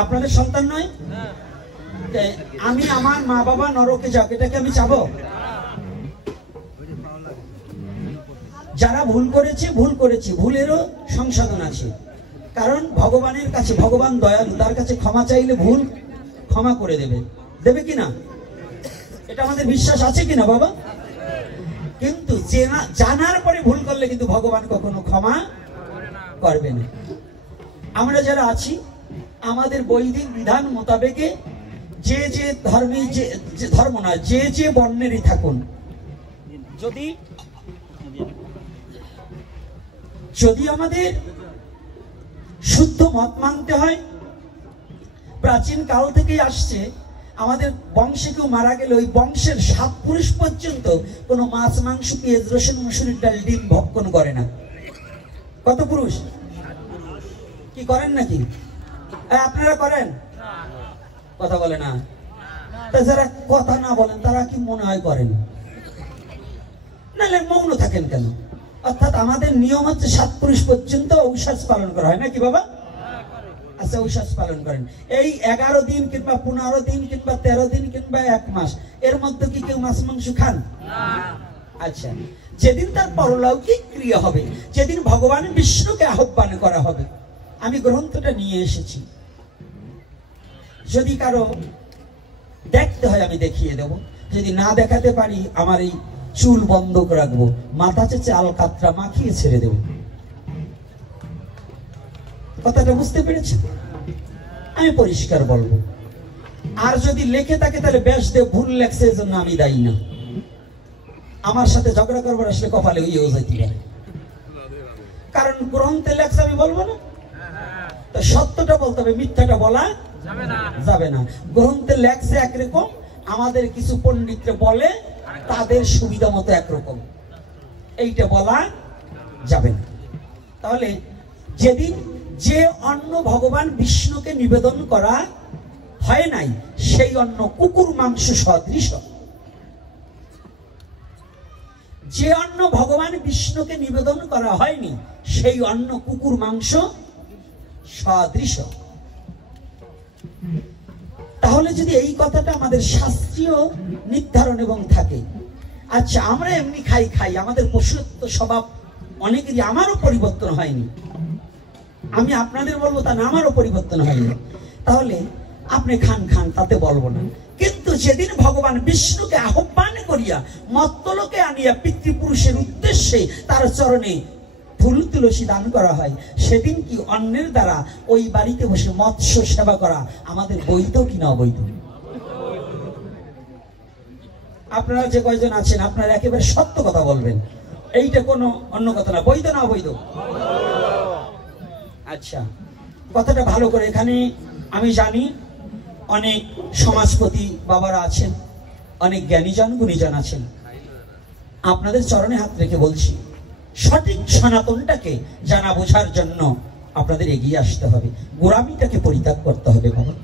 আপনাদের সন্তান নয়? আমি আমার মা বাবা নরকে যাক, এটাকে আমি চাবো? যারা ভুল করেছে ভুল করেছে, ভুলেরও সংশোধন আছে, কারণ ভগবানের কাছে, ভগবান দয়ালু, তার কাছে ক্ষমা চাইলে ভুল ক্ষমা করে দেবে, দেবে কিনা? এটা আমাদের বিশ্বাস আছে কিনা বাবা? কিন্তু জানার পরে ভুল করলে কিন্তু ভগবান কখনো ক্ষমা করবে না। আমরা যারা আছি আমাদের বৈদিক বিধান মোতাবেকে যে যে ধর্মে, যে ধর্ম না, যে যে বর্ণেরই থাকুন, যদি আমাদের শুদ্ধ মত মানতে হয়, প্রাচীন কাল থেকেই আসছে, আমাদের বংশে কেউ মারা গেলে ওই বংশের 7 পুরুষ পর্যন্ত কোনো মাছ, মাংস, পেঁয়াজ, রসুন, মসুরির ডাল, ডিম ভক্ষণ করে না। কত পুরুষ? কি করেন নাকি? আপনারা করেন? কথা বলে না। যারা কথা না বলেন তারা কি মনে হয় করেন? নাহলে মৌন থাকেন কেন? অর্থাৎ আমাদের নিয়ম হচ্ছে 7 পুরুষ পর্যন্ত ঔষধ পালন করা হয় নাকি বাবা? আচ্ছা, ঔষধ পালন করেন। এই 11 দিন কিংবা 15 দিন কিংবা 13 দিন কিংবা 1 মাস এর মধ্যে কি কেউ মাছ মাংস খান? আচ্ছা, যেদিন তার পরলৌকিক ক্রিয়া হবে, যেদিন ভগবান বিষ্ণুকে আহ্বান করা হবে, আমি গ্রন্থটা নিয়ে এসেছি, যদি কারো দেখতে হয় আমি দেখিয়ে দেব, যদি না দেখাতে পারি আমার এই চুল বন্ধ রাখবো, মাথা চেঁচে আলকাতরা মাখিয়ে ছেড়ে দেব। কথাটা বুঝতে পেরেছি? আমি পরিষ্কার বলবো। আর যদি লেখে থাকে তাহলে বেশ দে, ভুল লেখছে এজন্য আমি দায়ী না। আমার সাথে ঝগড়া করবার আসলে কপালে হইয়েও যেতে পারে, কারণ গ্রন্থে লেখছে আমি বলবো না, তো সত্যটা বলতে হবে, মিথ্যাটা বলা যাবে না। গ্রন্থে লেখছে একরকম, আমাদের কিছু পণ্ডিতরা বলে তাদের সুবিধা মতো একরকম, এইটা বলা যাবে না। তাহলে যেদিন যে অন্ন ভগবান বিষ্ণুকে নিবেদন করা হয় নাই, সেই অন্ন কুকুর মাংস সদৃশ। যে অন্ন ভগবান বিষ্ণুকে নিবেদন করা হয়নি, সেই অন্ন কুকুর মাংস সদৃশ। তাহলে যদি এই কথাটা আমাদের শাস্ত্রীয় নির্ধারণ এবং থাকে, আচ্ছা আমরা এমনি খাই, আমাদের পশুত্ব স্বভাব অনেকেরই, আমারও পরিবর্তন হয়নি, আমি আপনাদের বলবো তা না, আমারও পরিবর্তন হয়নি, তাহলে আপনি খান, তাতে বলবো না। কিন্তু যেদিন ভগবান বিষ্ণুকে আহ্বান করিয়া মত্তলোকে আনিয়া পিতৃপুরুষের উদ্দেশ্যে তার চরণে ফুল তুলসী দান করা হয়, সেদিন কি অন্যের দ্বারা ওই বাড়িতে বসে মৎস্য সেবা করা আমাদের বৈধ কিনা অবৈধ? আপনারা যে কয়জন আছেন আপনারা একেবারে সত্য কথা বলবেন, এইটা কোনো অন্য কথা না, বৈধ না অবৈধ? আচ্ছা, কথাটা ভালো করে, এখানে আমি জানি অনেক সমাজপতি বাবারা আছেন, অনেক জ্ঞানীজন গুণীজন আছেন, আপনাদের চরণে হাত রেখে বলছি, সঠিক সনাতনটাকে জানা বোঝার জন্য আপনাদের এগিয়ে আসতে হবে, গোড়ামিটাকে পরিত্যাগ করতে হবে বাবা।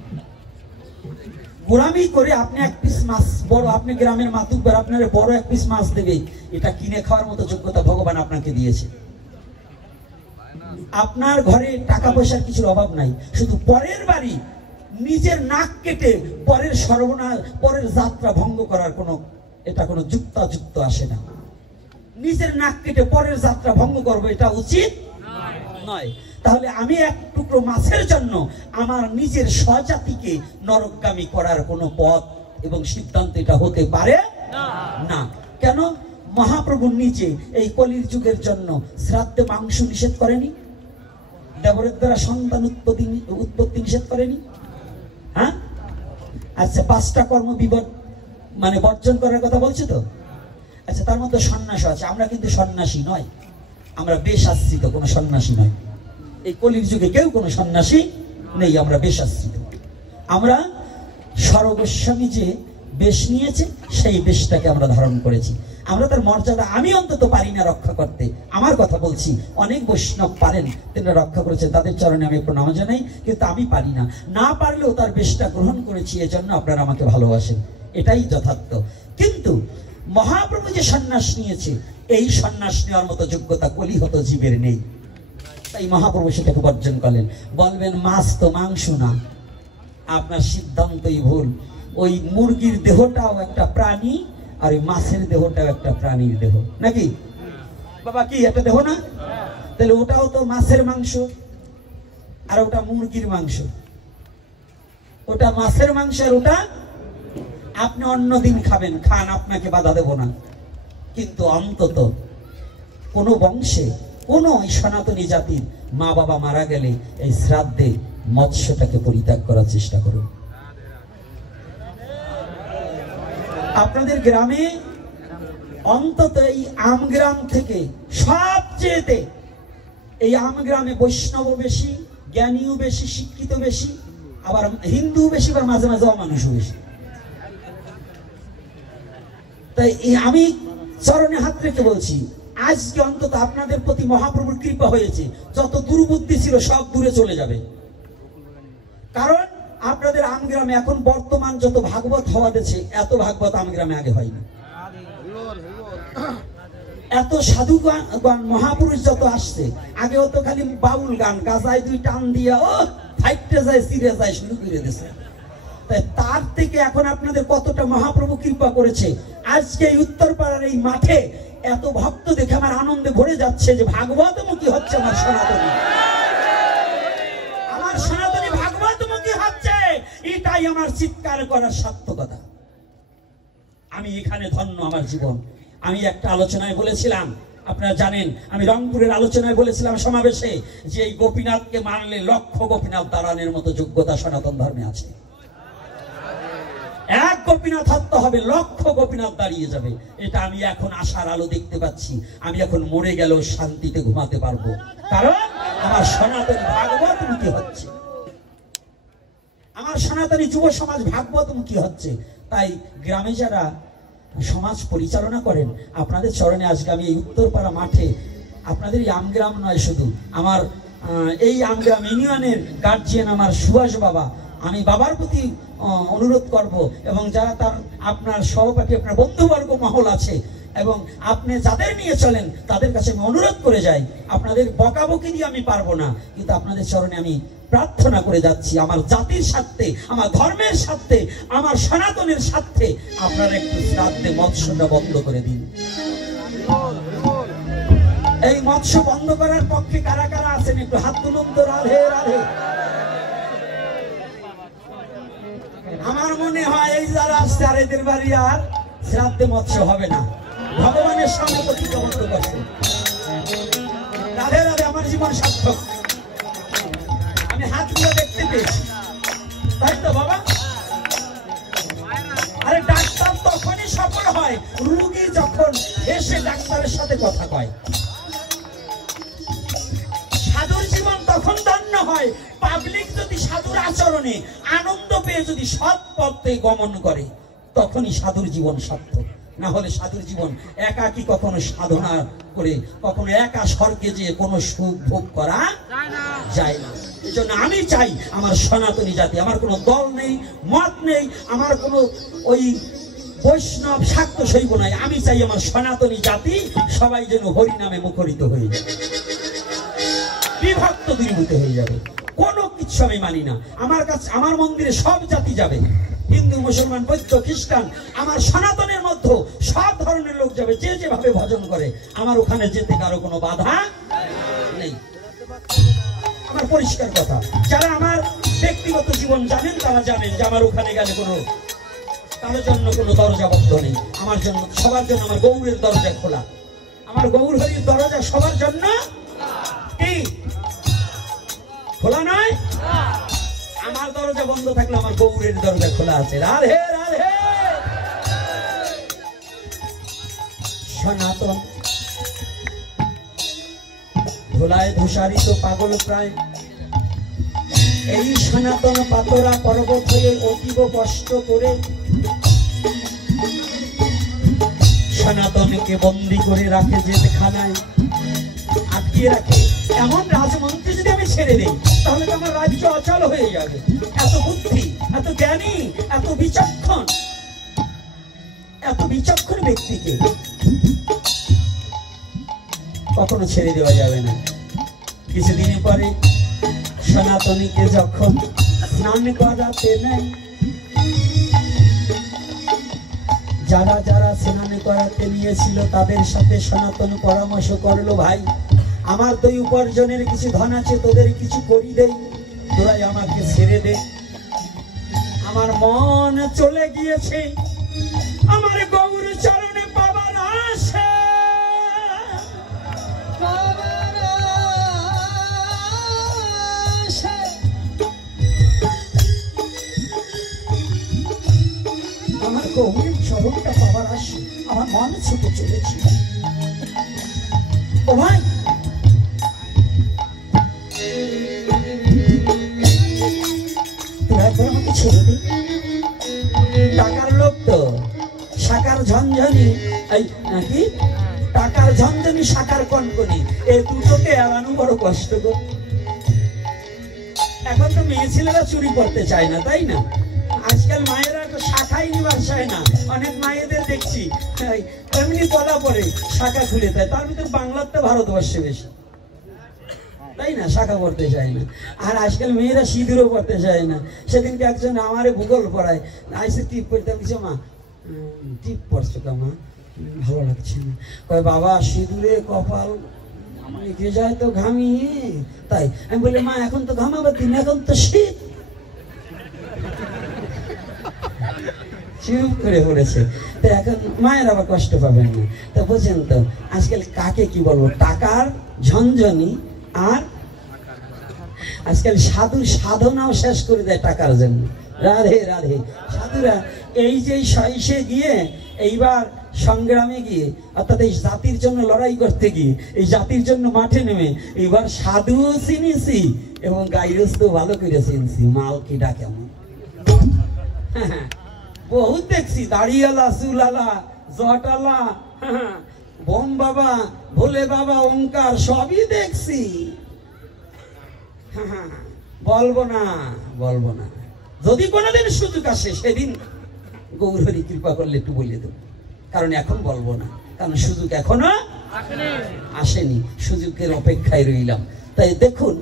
গোড়ামি করে আপনি 1 পিস মাছ, বড় আপনি গ্রামের মাতুব্বর আপনার বড় 1 পিস মাছ দেবে, এটা কিনে খাওয়ার মতো যোগ্যতা ভগবান আপনাকে দিয়েছে। আপনার ঘরে টাকা পয়সার কিছুর অভাব নাই, শুধু পরের বাড়ি নিজের নাক কেটে পরের সর্বনাশ, পরের যাত্রা ভঙ্গ করার এটা কোনো যুক্তাযুক্ত আসে না। নিজের নাক কেটে পরের যাত্রা ভঙ্গ করবো, এটা উচিত নয়। তাহলে আমি 1 টুকরো মাছের জন্য আমার নিজের স্বজাতিকে নরকগামী করার কোনো পথ এবং সিদ্ধান্ত এটা হতে পারে না। কেন? মহাপ্রভু নিজে এই কলির যুগের জন্য শ্রাদ্ধে মাংস নিষেধ করেনি, দেবরের দ্বারা সন্তান উৎপত্তি নিষেধ করেনি? হ্যাঁ, আচ্ছা 5টা কর্ম বর্জন করার কথা বলছে তো। আচ্ছা, তার মধ্যে সন্ন্যাস আছে, আমরা কিন্তু সন্ন্যাসী নয়, আমরা বেশ আশ্রিত, কোনো সন্ন্যাসী নয়। এই কলির যুগে কেউ কোনো সন্ন্যাসী নেই, আমরা বেশ আশ্রিত। আমরা সর্বস্বামী যে বেশ নিয়েছে সেই বেশটাকে আমরা ধারণ করেছি, আমরা তার মর্যাদা, আমি অন্তত পারি না রক্ষা করতে, আমার কথা বলছি, অনেক বৈষ্ণব পারেন, তিনি রক্ষা করেছেন, তাদের চরণে আমি প্রণাম জানাই, কিন্তু আমি পারি না, না পারলেও তার বেশটা গ্রহণ করেছি, এজন্য আপনারা আমাকে ভালোবাসেন, এটাই যথার্থ। কিন্তু মহাপ্রভু যে সন্ন্যাস নিয়েছে, এই সন্ন্যাস নেওয়ার মতো যোগ্যতা কলিহত জীবের নেই, তাই মহাপ্রভু সেটাকে বর্জন করলেন। বলবেন মাছ তো মাংস না, আপনার সিদ্ধান্তই ভুল। ওই মুরগির দেহটাও একটা প্রাণী, আর ওই মাছের দেহটাও একটা প্রাণীর দেহ, নাকি বাবা? কি একটা দেহ না? তাহলে ওটাও তো মাছের মাংস, আর ওটা মুরগির মাংস। ওটা মাছের মাংস, আর ওটা আপনি অন্যদিন খাবেন, খান, আপনাকে বাধা দেব না। কিন্তু অন্তত কোন বংশে, কোন সনাতনী জাতির মা বাবা মারা গেলে এই শ্রাদ্ধে মৎস্যটাকে পরিত্যাগ করার চেষ্টা করুন। আপনাদের গ্রামে অন্তত এই আমগ্রাম থেকে সবচেয়ে, এই আমগ্রামে বৈষ্ণব বেশি, জ্ঞানীও বেশি, শিক্ষিত বেশি, আবার হিন্দু বেশি, আবার মাঝে মাঝে অমানুষও বেশি। তাই আমি চরণে হাত রেখে বলছি, আজকে অন্তত আপনাদের প্রতি মহাপ্রভুর কৃপা হয়েছে। যত দুর্বুদ্ধি ছিল সব দূরে চলে যাবে। কারণ আপনাদের আমগ্রামে এখন বর্তমান যত ভাগবত হওয়া দিচ্ছে, এত ভাগবত আমগ্রামে আগে হয়নি। এত সাধুগান মহাপুরুষ যত আসছে, আগে হতো খালি বাউল গান, গাজায় দুই টান দিয়া ও ফাইটে যায়, সিরে যায়, শুরু করে দিয়েছে। তাই তার থেকে এখন আপনাদের কতটা মহাপ্রভু কৃপা করেছে। আজকে উত্তরপাড়ার এই মাঠে এত ভক্ত দেখে আমার আনন্দে ভরে যাচ্ছে যে ভাগবতমুখী হচ্ছে আমার সনাতনী, আমার সনাতনী ভাগবতমুখী হচ্ছে। এটাই আমার চিৎকার করার সার্থকতা। আমি এখানে ধন্য আমার জীবন। আমি একটা আলোচনায় বলেছিলাম, আপনারা জানেন, আমি রংপুরের আলোচনায় বলেছিলাম সমাবেশে, যে এই গোপীনাথকে মানলে লক্ষ গোপীনাথ দাঁড়ানোর মতো যোগ্যতা সনাতন ধর্মে আছে। এক গোপীনাথ হত্যা হবে, লক্ষ গোপীনাথ দাঁড়িয়ে যাবে। এটা আমি এখন আশার আলো দেখতে পাচ্ছি। আমি এখন মরে গেলেও শান্তিতে ঘুমাতে পারবো, কারণ আমার সনাতনী ভাগবতমুখী হচ্ছে, আমার সনাতনী যুব সমাজ ভাগবতমুখী হচ্ছে। তাই গ্রামে যারা সমাজ পরিচালনা করেন, আপনাদের চরণে আজকে আমি এই উত্তরপাড়া মাঠে, আপনাদের এই আমগ্রাম নয় শুধু, আমার এই আমগ্রাম ইউনিয়নের গার্জিয়ান আমার সুভাষ বাবা, আমি বাবার প্রতি অনুরোধ করব, এবং যারা তার আপনার সহপাঠী, আপনার বন্ধুবর্গ মহল আছে, এবং আপনি যাদের নিয়ে চলেন তাদের কাছে আমি অনুরোধ করে যাই, আপনাদের বকাবকি দিয়ে আমি পারবো না, কিন্তু আপনাদের চরণে আমি প্রার্থনা করে যাচ্ছি, আমার জাতির স্বার্থে, আমার ধর্মের স্বার্থে, আমার সনাতনের স্বার্থে আপনারা একটু শ্রাদ্ধে মৎস্যটা বন্ধ করে দিন। এই মৎস্য বন্ধ করার পক্ষে কারা কারা আছেন একটু হাত তুলুন তো। রাধে রাধে। আমার মনে হয় এই যারা আসছে আর এদের বাড়ি আর শ্রাদ্ধে মৎস্য হবে না, ভগবানের সামনে প্রতিজ্ঞাবদ্ধ করছে। রাধে রাধে। আমার জীবন সার্থক। আমি হাতগুলো দেখতে পেয়েছি, তাই তো বাবা? আরে ডাক্তার তখনই সফল হয় রোগী যখন এসে ডাক্তারের সাথে কথা কয়। সাধুর জীবন তখন ধন্য হয় পাবলিক যদি সাধুর আচরণে আনন্দ পেয়ে যদি সৎ পথে গমন করে, তখনই সাধুর জীবন সার্থক। না হলে সাধুর জীবন একাকী কখনো সাধনা করে, কখনো একা স্বর্গে যেয়ে কোনো সুখ ভোগ করা যায় না। এই জন্য আমি চাই আমার সনাতনী জাতি, আমার কোনো দল নেই, মত নেই, আমার কোনো ওই বৈষ্ণব শাক্ত শৈব নাই। আমি চাই আমার সনাতনী জাতি সবাই যেন হরি নামে মুখরিত হয়ে যায়, বিভক্ত দূরীভূত হয়ে যাবে। কোনো কিছু আমি মানি না। আমার কাছে, আমার মন্দিরে সব জাতি যাবে, হিন্দু, মুসলমান, বৌদ্ধ, খ্রিস্টান, আমার সনাতনের মধ্যে সব ধরনের লোক যাবে, যে যেভাবে ভজন করে। আমার ওখানে যেতে কারো কোনো বাধা নেই। আমার পরিষ্কার কথা। যারা আমার ব্যক্তিগত জীবন জানেন তারা জানেন যে আমার ওখানে গেলে কোনো কারোর জন্য কোনো দরজা বন্ধ নেই। আমার জন্য, সবার জন্য আমার গৌরের দরজা খোলা। আমার গৌর হরির দরজা সবার জন্য কি খোলা নয়? আমার দরজা বন্ধ থাকলে আমার গৌরের দরজা খোলা আছে। রাধে রাধে। সনাতন ধুলায় ধূসারিত পাগল প্রায়, এই সনাতন পাতরা পর্বত হয়ে অতীব কষ্ট করে সনাতনকে বন্দী করে রাখে জেলখানায়, আটকিয়ে রাখে। এমন রাজমন্ত্রী যদি আমি ছেড়ে দিই তাহলে তো আমার রাজ্য অচল হয়ে যাবে। এত বুদ্ধি, এত জ্ঞানী, এত বিচক্ষণ ব্যক্তিকে কখনো ছেড়ে দেওয়া যাবে না। কিছুদিন পরে সনাতনীকে যখন স্নান করাতে নেই। যারা যারা স্নান করাতে নিয়েছিল তাদের সাথে সনাতন পরামর্শ করলো, ভাই আমার তো উপার্জনের কিছু ধন আছে, তোদের কিছু করি দেই, তোরাই আমাকে ছেড়ে দে। আমার মন চলে গিয়েছে আমার গৌর চরণে পাবার আশা। আমার গৌরের চরণটা পাবার আশা আমার মন ছুটে চলেছে। ও ভাই, আমাকে ছেড়ে দে। টাকার লোক তো, শাকার ঝনঝনি, এই নাকি টাকার ঝনঝনি শাকার কনকনি, এই দুটোকে এড়ানো বড় কষ্ট গো। এখন তো মেয়ে ছেলেরা চুরি করতে চায় না, তাই না? আজকাল মায়েরা তো শাখাই নিবার চায় না। অনেক মায়েদের দেখছি এমনি গলা পরে শাখা খুলে দেয়। তার ভিতরে বাংলার তো ভারতবর্ষে বেশি, তাই না? শাখা পড়তে চায় না। আর আজকাল মেয়েরা সিঁদুরও পড়তে চায় না। সেদিনকে একজন আমারে ভূগোল পড়ায়, আইসে টিপ পড়তে বলছে, মা টিপ পড়ছো কা মা, ভালো লাগছে না। কয় বাবা সিঁদুরে কপাল লিখে যায় তো ঘামিয়ে, তাই আমি বলি মা এখন তো ঘামাবার দিন, এখন তো শীত। চুপ করে পড়েছে। তো এখন মায়ের আবার কষ্ট পাবেন না। তো বুঝেন তো আজকাল কাকে কি বলবো, টাকার ঝনঝনি আর আজকাল সাধু সাধনাও শেষ করে দেয় টাকার জন্য। রাধে রাধে। সাধুরা এই যে সহিসে গিয়ে এইবার সংগ্রামে গিয়ে, অর্থাৎ এই জাতির জন্য লড়াই করতে গিয়ে, এই জাতির জন্য মাঠে নেমে এইবার সাধু চিনিছি এবং গাইরস্থ ভালো করে চিনছি। মালকিটা কেমন বহুত দেখছি, দাড়িওয়ালা, চুলালা, জটালা, বোম বাবা, ভোলে বাবা, ওঙ্কার সবই দেখছি। বলবো না, বলবো না। যদি কোনোদিন সুযোগ আসে সেদিন গৌরহরি কৃপা করলে একটু বলে দেব, কারণ এখন বলবো না, কারণ সুযোগ এখনো আসেনি। সুযোগের অপেক্ষায় রইলাম। তাই দেখুন,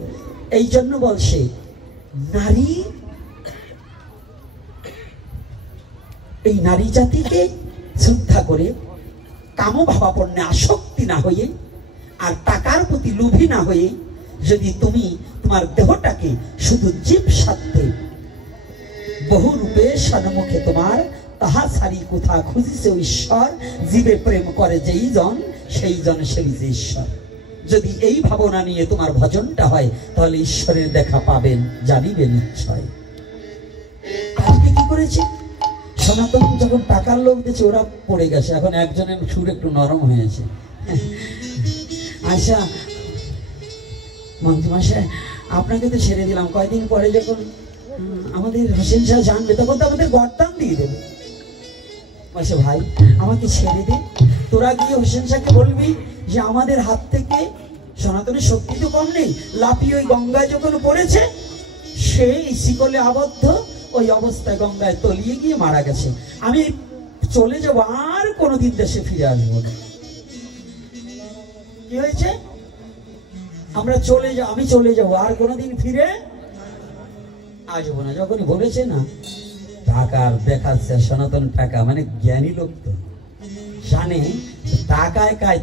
এই জন্য বলছে নারী, এই নারী জাতিকে শ্রদ্ধা করে কামভাবাপন্নে আসক্তি না হয়ে আর টাকার প্রতি লোভী না হয়ে যদি তুমি তোমার দেহটাকে শুধু জীব স্বার্থে বহু রূপে সন্মুখে তোমার তাহা ছাড়ি কোথা খুঁজিছে ঈশ্বর, জীবে প্রেম করে যেই জন সেই জন সেই যে ঈশ্বর। যদি এই ভাবনা নিয়ে তোমার ভজনটা হয় তাহলে ঈশ্বরের দেখা পাবেন, জানিবেন নিশ্চয়। আজকে কি করেছে সনাতন, যখন টাকার লোভ দিচ্ছে ওরা পড়ে গেছে। এখন একজনের সুর একটু নরম হয়েছে। আচ্ছা মন্ত্রী মশাই, আপনাকে তো ছেড়ে দিলাম, কয়দিন পরে যখন আমাদের হোসেন শাহ জানবে তখন তো আমাদের গরদান দিয়ে দেবে। বলছে ভাই আমাকে ছেড়ে দে, তোরা গিয়ে হোসেন শাহকে বলবি যে আমাদের হাত থেকে সনাতনের শক্তি তো কম নেই, লাফিয়ে ওই গঙ্গায় যখন পড়েছে সেই শিকলে আবদ্ধ ওই অবস্থায় গঙ্গায় তলিয়ে গিয়ে মারা গেছে। আমি চলে যাবো, আর কোনোদিন দেশে ফিরে আসবো না। কি হয়েছে? আমরা চলে যাবো, আমি চলে যাবো, আর কোনোদিন ফিরে আসবো না। যখনই বলেছে না, টাকার দেখাচ্ছে সনাতন টাকা, মানে জ্ঞানী লোক তো জানে টাকায় কাজ।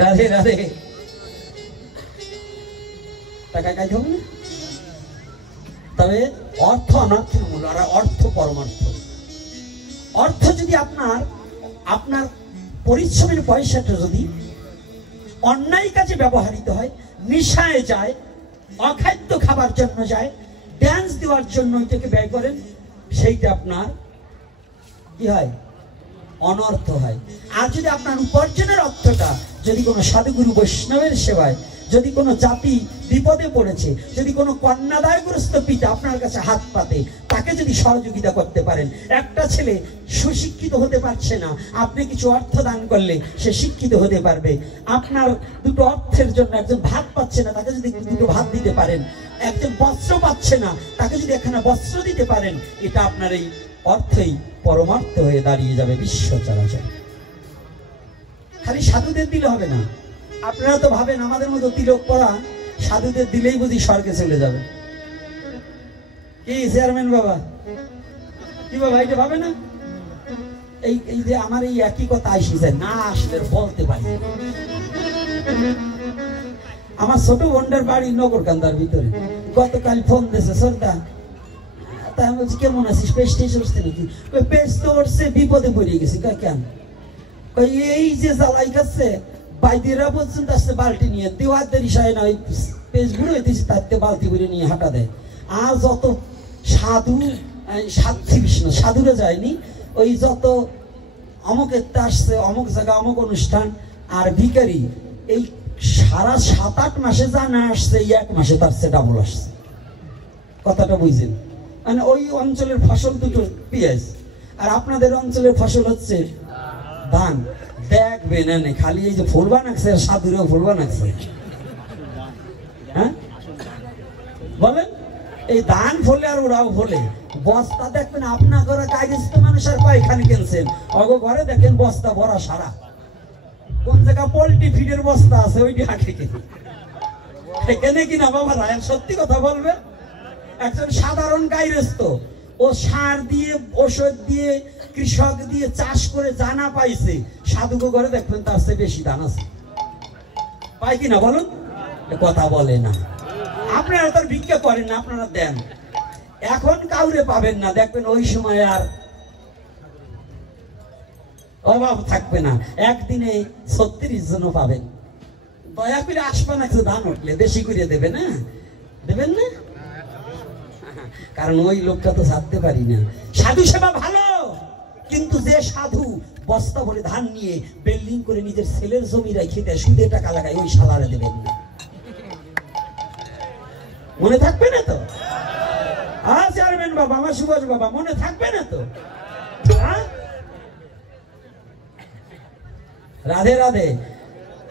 রাধে রাধে। টাকায় কাজ হবে না, তবে অর্থ অনর্থের মূল, আর অর্থ পরমার্থ। অর্থ যদি আপনার পরিশ্রমের পয়সাটা যদি অন্যায় কাজে ব্যবহৃত হয়, নেশায় যায়, অখাদ্য খাবার জন্য যায়, ড্যান্স দেওয়ার জন্য এটাকে ব্যয় করেন, সেইটা আপনার কি হয়? অনর্থ হয়। আর যদি আপনার উপার্জনের অর্থটা যদি কোনো সাধুগুরু বৈষ্ণবের সেবায়, যদি কোনো জাতি বিপদে পড়েছে, যদি কোনো কন্যাদায়গ্রস্ত পিতা আপনার কাছে হাত পাতে, তাকে যদি সহযোগিতা করতে পারেন, একটা ছেলে সুশিক্ষিত হতে পারছে না, আপনি কিছু অর্থ দান করলে সে শিক্ষিত হতে পারবে। আপনার দুটো অর্থের জন্য একজন ভাত পাচ্ছে না, তাকে যদি দুটো ভাত দিতে পারেন, একজন বস্ত্র পাচ্ছে না, তাকে যদি একখানা বস্ত্র দিতে পারেন, এটা আপনার এই অর্থই পরমার্থ হয়ে দাঁড়িয়ে যাবে বিশ্ব চরাচর। খালি সাধুদের দিলে হবে না। আপনারা তো ভাবেন আমাদের মতো তিলক পরা সাধুদের দিলেই বুঝি স্বর্গে চলে যাবে। কি চেয়ারম্যান বাবা, কি বাবা এটা ভাবে না? এই যে আমার এই একই কথা আসি যায় না, আসলে বলতে পারি। আমার ছোট বোনটার বাড়ি নগরকান্দার ভিতরে, গতকাল ফোন দিয়েছে, সর্দা তাই আমি বলছি কেমন আছিস, পেস্ট উঠছে নাকি? পেস্ট তো উঠছে, বিপদে পড়ে গেছি। কেন? এই যে জ্বালাই খাচ্ছে বাইদিরা পর্যন্ত আসছে বালতি নিয়ে, দেওয়াদের ইশায় না ওই পেস্ট ঘুরে হইতেছি, তাতে বালতি করে নিয়ে হাঁটা দেয়। আর যত সাধু সাধু বিষ্ণু সাধুরা যায়নি, ওই যত অমুকের আসছে অমুক জায়গা অমুক অনুষ্ঠান, আর ভিখারি এই সারা 7-8 মাসে যা না আসছে, এই 1 মাসে তার চেয়ে ডাবল আসছে। কথাটা বুঝছেন? মানে ওই অঞ্চলের ফসল দুটো পেঁয়াজ, আর আপনাদের অঞ্চলের ফসল হচ্ছে ধান। দেখবেন খালি এই যে ফুল বানাচ্ছে, সাধুরেও ফুল বানাচ্ছে। হ্যাঁ বলেন, এই ধান ফলে আর ওরাও ফলে। বস্তা দেখবেন আপনার ঘরে কাগজে মানুষ আর পায়খানি কিনছেন, অগ ঘরে দেখেন বস্তা ভরা সারা। কোন জায়গা পোল্ট্রি ফিডের বস্তা আছে ওইটি হাঁকে কেনে কিনা বাবা রায়, সত্যি কথা বলবে। একজন সাধারণ গাইরস্থ, ও সার দিয়ে ওষুধ দিয়ে কৃষক দিয়ে চাষ করে জানা পাইছে, সাধুকে ঘরে দেখবেন তার চেয়ে বেশি দান আছে। পাই কিনা বলুন? কথা বলে না। আপনারা তার ভিক্ষা করেন না, আপনারা দেন। এখন কাউরে পাবেন না, দেখবেন ওই সময় আর অভাব থাকবে না। একদিনে 36 জন পাবেন। দয়া করে আসবেন, একটু ধান উঠলে বেশি করে দেবে না, দেবেন না? কারণ ওই লোকটা তো ছাড়তে পারি না। সাধু সেবা ভালো, কিন্তু যে সাধু বস্তা ভরে ধান নিয়ে বিল্ডিং করে নিজের ছেলের জমি রেখে দেয়, সুদে টাকা লাগায়, ওই সালারে দেবেন না। মনে থাকবে না তো? চেয়ারম্যান বাবা, আমার সুভাষ বাবা, মনে থাকবে না তো? রাধে রাধে।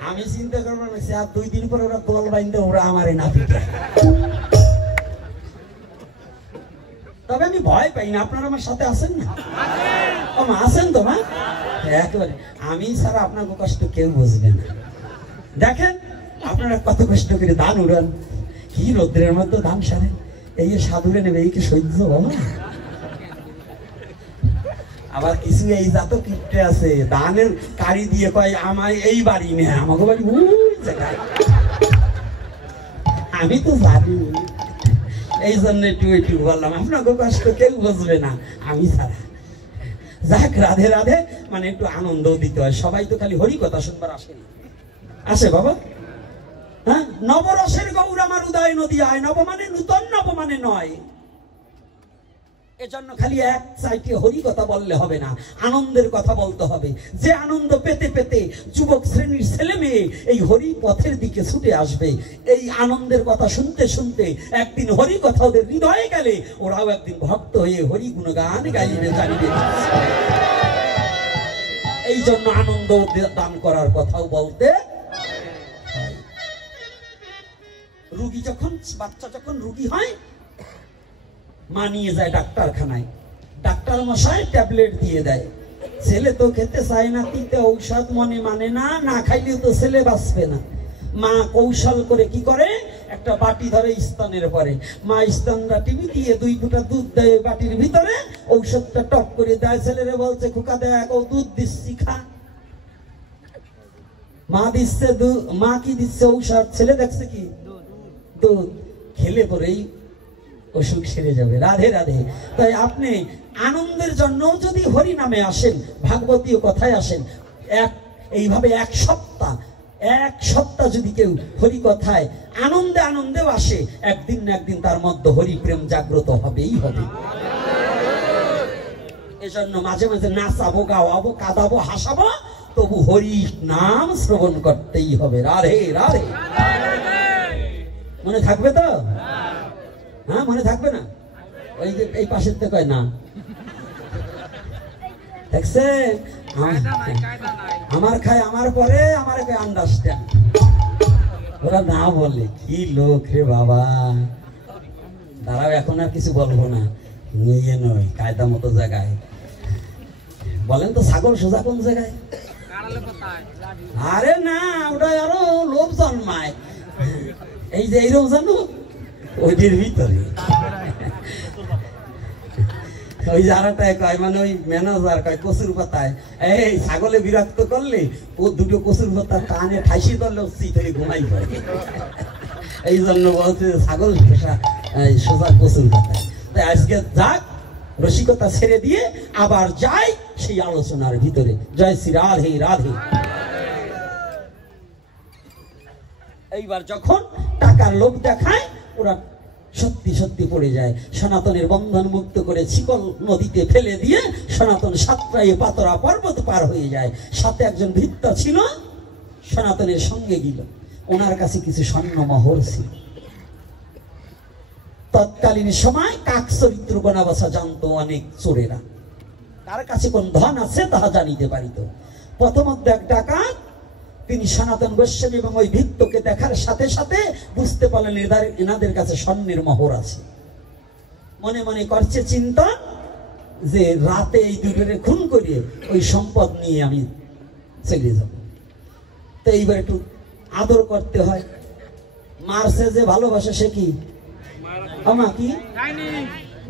আমি চিন্তা করবো না, আর 2 দিন পরে ওরা দল বাইন্দে ওরা আমারে না পিঠে। তবে আমি ভয় পাই না। আপনারা আমার সাথে আছেন না? আছেন তো? মা একেবারে আমি ছাড়া আপনার কষ্ট কেউ বুঝবে না। দেখেন আপনারা কত কষ্ট করে ধান উড়ান, কি রোদ্রের মধ্যে ধান সারেন, এই সাধুরে নেবে, এই কি সহ্য বাবা? আবার কিছু এই জাত কিপটে আছে, ধানের কাড়ি দিয়ে কয় আমার এই বাড়ি নেই, আমাকে বাড়ি ওই জায়গায়। আমি তো জানি, এই জন্য একটু বললাম, আপনাকে কষ্ট কেউ বুঝবে না আমি ছাড়া। যাক, রাধে রাধে। মানে একটু আনন্দ দিতে হয়। সবাই তো খালি হরি কথা শুনবার আসে না, আসে বাবা? হ্যাঁ, নবরসের গৌর আমার উদয় নদী আয়। নব মানে নূতন, নব মানে নয়। এজন্য খালি এক সাইডে হরি কথা বললে হবে না, আনন্দের কথা বলতে হবে। যে আনন্দ পেতে পেতে যুবক শ্রেণীর ছেলে মেয়ে এই হরি পথের দিকে ছুটে আসবে, এই আনন্দের কথা শুনতে শুনতে একদিন হরি কথা ওদের হৃদয়ে গেলে ওরাও একদিন ভক্ত হয়ে হরি গুণগান গাইবে, জানিবে। এই জন্য আনন্দ দান করার কথাও বলতে। রোগী যখন, বাচ্চা যখন রোগী হয়, মা নিয়ে যায় ডাক্তারখানায়, ডাক্তার মশাই ট্যাবলেট দিয়ে দেয়। ছেলে তো খেতে চায় না, তিতে ঔষধ মনে মানে না, না খাইলেও তো ছেলে বাঁচবে না। মা কৌশল করে কি করে, একটা বাটি ধরে স্তনের পরে, মা স্তনটা টিভি দিয়ে 2 ফুটা দুধ দেয় বাটির ভিতরে, ঔষধটা টপ করে দেয়। ছেলেরে বলছে, খোকা দেখ, ও দুধ দিচ্ছি, খা। মা দিচ্ছে দুধ, মা কি দিচ্ছে? ঔষধ। ছেলে দেখছে কি? দুধ। খেলে পরেই অসুখ সেরে যাবে। রাধে রাধে। তাই আপনি আনন্দের জন্য যদি হরি নামে আসেন, ভাগবতীয় কথায় আসেন, এইভাবে এক সপ্তাহ যদি কেউ হরি কথায় আনন্দে আনন্দেও আসে, একদিন না একদিন তার মধ্যে হরি প্রেম জাগ্রত হবেই হবে। এজন্য মাঝে মাঝে নাচাবো, গাওয়াবো, কাঁদাবো, হাসাবো, তবু হরি নাম শ্রবণ করতেই হবে। রাধে রাধে। মনে থাকবে তো? হ্যাঁ, মনে থাকবে না? ওই যে এই পাশের থেকে কয় না, দেখছে আমার খায় আমার পরে, আমার আন্ডারস্ট্যান্ড। ওরা না বলে কি লোক রে বাবা। দাঁড়াও, এখন আর কিছু বলবো না, নিয়ে নয় কায়দা মতো জায়গায় বলেন তো। ছাগল সোজা কোন জায়গায়? আরে না, ওটা আরো লোভ জন্মায়। এই যে এইরকম জানো, ওইটির ভিতরে ওই যারাটায় কয় মানে ওই ম্যানেজার কয় কচুর পাতায় এই ছাগলে বিরক্ত করলে ও দুটো কচুর পাতা কানে ঠাইসি ধরলে শীত হয়ে ঘুমাই পড়ে। এই জন্য বলছে ছাগল সোজা কচুর পাতায়। তাই আজকে যাক রসিকতা ছেড়ে দিয়ে আবার যাই সেই আলোচনার ভিতরে। জয় শ্রী রাধে রাধে। এইবার যখন টাকার লোভ দেখায় ওরা সত্যি সত্যি পড়ে যায়। সনাতনের বন্ধন মুক্ত করে শিকল নদীতে ফেলে দিয়ে সনাতন সাতটায় পাতরা পর্বত পার হয়ে যায়। সাথে একজন ভৃত্য ছিল, সনাতনের সঙ্গে গেল, ওনার কাছে কিছু স্বর্ণমোহর ছিল। তৎকালীন সময় কাক চরিত্র গোনাবসা জানতো অনেক চোরেরা, কার কাছে কোন ধন আছে তাহা জানিতে পারিত। প্রথমত এক ডাকাত, তিনি সনাতন গোস্বামী এবং ওই ভিত্তকে দেখার সাথে সাথে বুঝতে পারলেন এনাদের কাছে স্বর্ণের মোহর আছে। মনে মনে করছে চিন্তা যে রাতে এই দুটোরে খুন করিয়ে ওই সম্পদ নিয়ে আমি চলে যাব। তো এইবার একটু আদর করতে হয়। মারছে যে ভালোবাসা সে কি আমা কি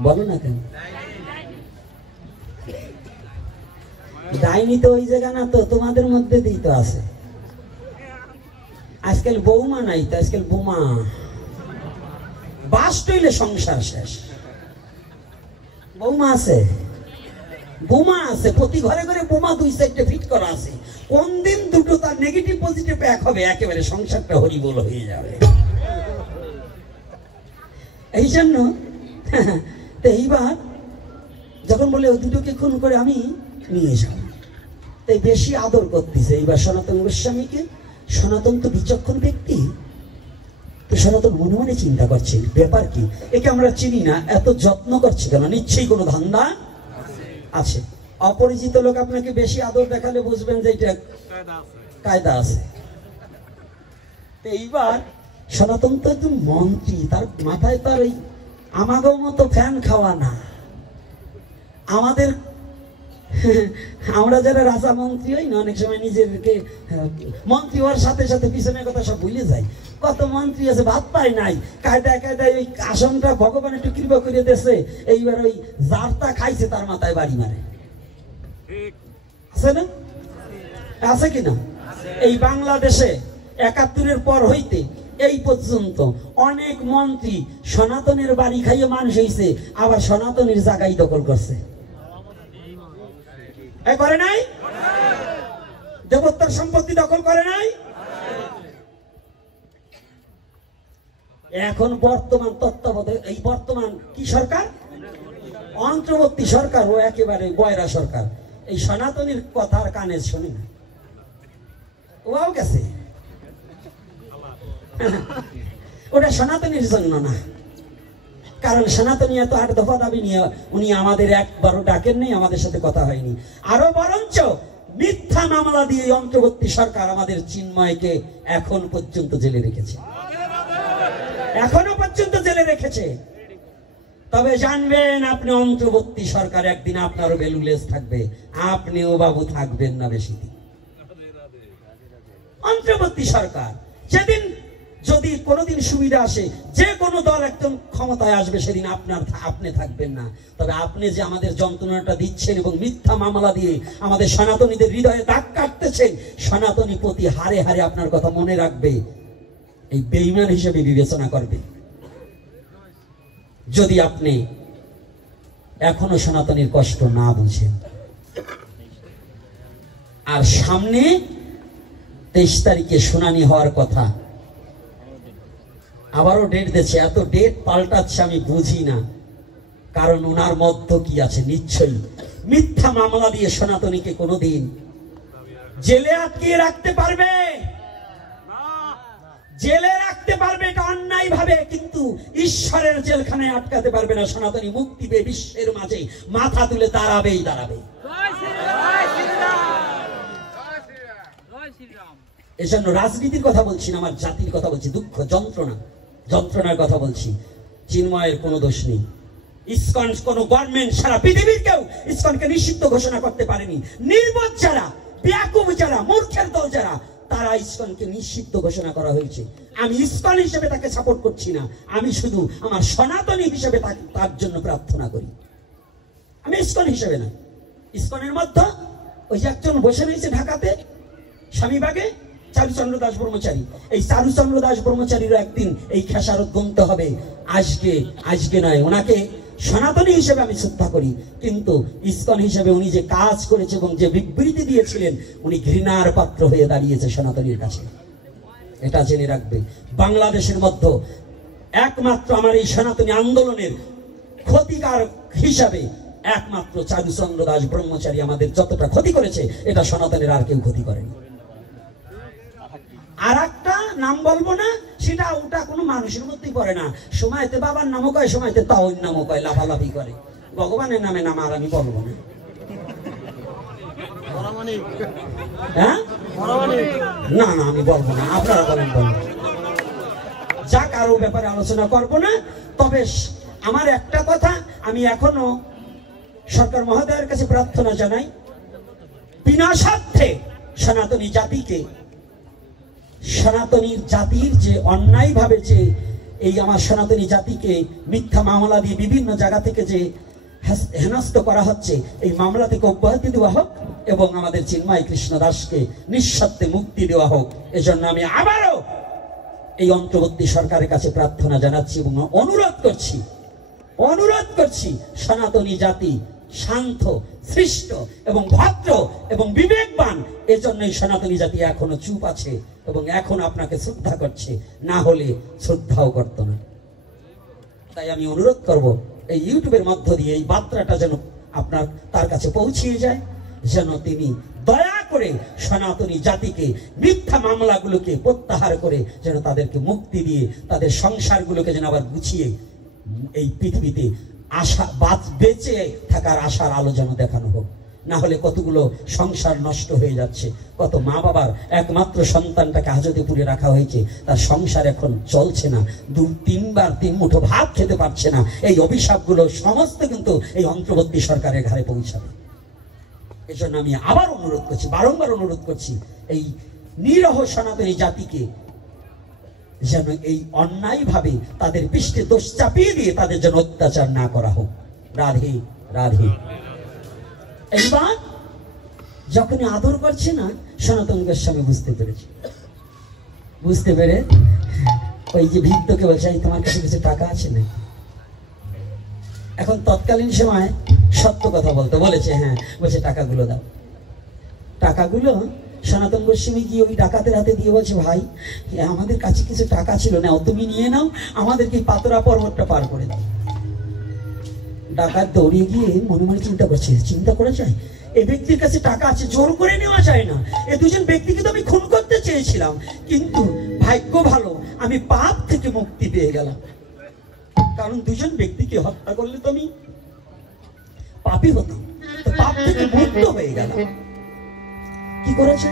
বলো না কেন? ডাইনি তো ওই জায়গা না, তো তোমাদের মধ্যে দিই তো আছে। আজকাল বৌমা নাই তো, আজকাল বোমা। বাস টইলে সংসার শেষ। বৌমা আছে, বোমা আছে, প্রতি ঘরে ঘরে বোমা 2-4টে ফিট করা আছে। কোন দিন দুটো তার নেগেটিভ পজিটিভ এক হবে, একেবারে সংসারটা হরিবোল হয়ে যাবে। এই জন্য তো এইবার যখন বলে ওই দুটোকে খুন করে আমি নিয়ে যাব, তাই বেশি আদর করতেছে এইবার সনাতন গোস্বামীকে। সনাতন তো বিচক্ষণ ব্যক্তি, তো সনাতন মনে মনে চিন্তা করছে ব্যাপার কি, একে আমরা চিনি না, এত যত্ন করছে কেন? নিশ্চয়ই কোনো ধান্দা আছে। অপরিচিত লোক আপনাকে বেশি আদর দেখালে বুঝবেন যে এটা কায়দা আছে। তো এইবার সনাতন তো একদম মন্ত্রী, তার মাথায় তার এই আমাগো মতো ফ্যান খাওয়া না। আমাদের আমরা যারা রাজা মন্ত্রী হই না, অনেক সময় নিজেদেরকে মন্ত্রী হওয়ার সাথে সাথে পিছনের কথা সব ভুলে যাই। কত মন্ত্রী আছে ভাত পায় নাই, কায়দায় কায়দায় ওই আসনটা ভগবান একটু কৃপা করে দিয়েছে, এইবার ওই যারটা খাইছে তার মাথায় বাড়ি মারে। আছে না? আছে কিনা? এই বাংলাদেশে ৭১-এর পর হইতে এই পর্যন্ত অনেক মন্ত্রী সনাতনের বাড়ি খাইয়ে মানুষ হয়েছে, আবার সনাতনের জায়গায় দখল করছে। করে নাই? দেবতার সম্পত্তি দখল করে নাই? এখন বর্তমান তত্ত্বাবধায়ক এই বর্তমান কি সরকার? অন্তর্বর্তী সরকার। ও একেবারে বয়রা সরকার। এই সনাতনীর কথার কানে শুনি না, ওও গেছে। ওটা সনাতনীর জন্য না, কারণ সনাতনী এত 8 দফা দাবি নিয়ে উনি আমাদের একবারও ডাকেন নেই, আমাদের সাথে কথা হয়নি। আরো বরঞ্চ মিথ্যা মামলা দিয়ে অন্তর্বর্তী সরকার আমাদের চিন্ময়কে এখন পর্যন্ত জেলে রেখেছে, এখনো পর্যন্ত জেলে রেখেছে। তবে জানবেন আপনি অন্তর্বর্তী সরকার একদিন আপনারও বেলুলেস থাকবে, আপনিও বাবু থাকবেন না বেশি দিন। অন্তর্বর্তী সরকার যেদিন যদি কোনোদিন সুবিধা আসে, যে কোনো দল একদম ক্ষমতায় আসবে, সেদিন আপনি থাকবেন না। তবে আপনি যে আমাদের যন্ত্রণাটা দিচ্ছেন এবং মিথ্যা মামলা দিয়ে আমাদের সনাতনীদের হৃদয়ে দাগ কাটতেছেন, সনাতনী প্রতি হারে হারে আপনার কথা মনে রাখবে, এই বেঈমান হিসেবে বিবেচনা করবে। যদি আপনি এখনো সনাতনীর কষ্ট না বুঝেন। আর সামনে 23 তারিখে শুনানি হওয়ার কথা, আবারও ডেট দিচ্ছে। এত ডেট পাল্টাচ্ছে আমি বুঝি না, কারণ ওনার মধ্যে কি আছে? নিশ্চয়ই মিথ্যা মামলা দিয়ে সনাতনীকে কোনোদিন জেলে আটকে রাখতে পারবে, জেলে রাখতে পারবে এটা অন্যায় ভাবে, কিন্তু ঈশ্বরের জেলখানায় আটকাতে পারবে না। সনাতনী মুক্তি পেয়ে বিশ্বের মাঝে মাথা তুলে দাঁড়াবেই দাঁড়াবে। এজন্য রাজনীতির কথা বলছি না, আমার জাতির কথা বলছি, দুঃখ যন্ত্রণার কথা বলছি। চিন্ময়ের কোনো দোষ নেই। ইসকন কোন গভর্নমেন্ট সারা পৃথিবীর কেউ ইসকনকে নিষিদ্ধ ঘোষণা করতে পারেনি। নির্বোধ যারা, বেয়াকুব যারা, মূর্খের দল যারা, তারা ইসকনকে নিষিদ্ধ ঘোষণা করা হয়েছে। আমি ইসকন হিসেবে তাকে সাপোর্ট করছি না, আমি শুধু আমার সনাতনী হিসেবে তার জন্য প্রার্থনা করি। আমি ইসকন হিসেবে না। ইসকনের মধ্যে ওই যে একজন বসে রয়েছে ঢাকাতে স্বামীবাগে, চারুচন্দ্র দাস ব্রহ্মচারী। এই চারুচন্দ্র দাস ব্রহ্মচারীরও একদিন এই খেসারত গুনতে হবে। আজকে নয়, ওনাকে সনাতনী হিসেবে আমি শ্রদ্ধা করি, কিন্তু ইসকন হিসেবে উনি যে কাজ করেছে এবং যে বিবৃতি দিয়েছিলেন, উনি ঘৃণার পাত্র হয়ে দাঁড়িয়েছে সনাতনীর কাছে। এটা জেনে রাখবে। বাংলাদেশের মধ্যে একমাত্র আমার এই সনাতনী আন্দোলনের ক্ষতিকার হিসাবে একমাত্র চারুচন্দ্র দাস ব্রহ্মচারী আমাদের যতটা ক্ষতি করেছে, এটা সনাতনের আর কেউ ক্ষতি করেনি। আর একটা নাম বলবো না, সেটা ওটা কোনো মানুষের মধ্যেই পড়ে না। সময়তে বাবার নামও কয়, সময়তে তাওর নামও কয়, লাফালাফি করে। ভগবানের নামে নাম আর আমি বলবো না। হ্যাঁ, না না আমি বলবো না, আপনারা বলেন। যা কারো ব্যাপারে আলোচনা করবো না। তবে আমার একটা কথা, আমি এখনো সরকার মহোদয়ের কাছে প্রার্থনা জানাই, বিনা স্বার্থে সনাতনী জাতিকে, সনাতনী জাতির যে অন্যায় ভাবে যে এই আমার সনাতনী জাতিকে মিথ্যা মামলা দিয়ে বিভিন্ন জায়গা থেকে যে হেনস্থ করা হচ্ছে, এই মামলা থেকে অব্যাহতি দেওয়া হোক এবং আমাদের চিন্ময় কৃষ্ণ দাসকে নিঃশর্তে মুক্তি দেওয়া হোক। এজন্য আমি আবারও এই অন্তর্বর্তী সরকারের কাছে প্রার্থনা জানাচ্ছি এবং অনুরোধ করছি সনাতনী জাতি শান্ত, সৃষ্ট এবং ভদ্র এবং বিবেকবান। এজন্যই সনাতনী জাতি এখনো চুপ আছে এবং এখন আপনাকে শ্রদ্ধা করছে, না হলে শ্রদ্ধাও করত না। তাই আমি অনুরোধ করব, এই ইউটিউবের মধ্য দিয়ে এই বার্তাটা যেন আপনার তার কাছে পৌঁছিয়ে যায়, যেন তিনি দয়া করে সনাতনী জাতিকে মিথ্যা মামলাগুলোকে প্রত্যাহার করে যেন তাদেরকে মুক্তি দিয়ে তাদের সংসারগুলোকে যেন আবার গুছিয়ে এই পৃথিবীতে আশা বেঁচে থাকার আশার আলো যেন দেখানো হোক। না হলে কতগুলো সংসার নষ্ট হয়ে যাচ্ছে, কত মা বাবার একমাত্র সন্তানটাকে হাজতে পুরে রাখা হয়েছে, তার সংসার এখন চলছে না, 2-3 তিন মুঠো ভাত খেতে পারছে না। এই অভিশাপগুলো সমস্ত কিন্তু এই অন্তর্বর্তী সরকারের ঘাড়ে পৌঁছাবে। এজন্য আমি আবার অনুরোধ করছি, বারংবার অনুরোধ করছি, এই নিরহ সনাতনী জাতিকে যেন এই অন্যায় ভাবে তাদের পৃষ্ঠে দোষ চাপিয়ে দিয়ে তাদের যেন অত্যাচার না করা হোক। রাধে রাধে। এইবার যখনই আদর করছে না, সনাতন গোস্বামী বুঝতে পেরে ওই যে ভিত্তকে বলছে, তোমার কাছে কিছু টাকা আছে না? এখন তৎকালীন সময় সত্য কথা বলেছে, হ্যাঁ, বলছে টাকাগুলো দাও। টাকাগুলো সনাতন গোস্বামী গিয়ে ওই ডাকাতের হাতে দিয়ে বলছে, ভাই আমাদের কাছে কিছু টাকা ছিল, না তুমি নিয়ে নাও, আমাদেরকে পাতরা পর্বতটা পার করে দাও। ডাকাত দৌড়িয়ে গিয়ে মনে মনে চিন্তা করা যায়, এই ব্যক্তির কাছে টাকা আছে, জোর করে নেওয়া যায় না। এই দুজন ব্যক্তিকে তো আমি খুন করতে চেয়েছিলাম, কিন্তু ভাগ্য ভালো আমি পাপ থেকে মুক্তি পেয়ে গেলাম। কারণ দুজন ব্যক্তিকে হত্যা করলে তো আমি পাপী হতাম, তো পাপ থেকে মুক্ত হয়ে গেলাম। কি করেছে?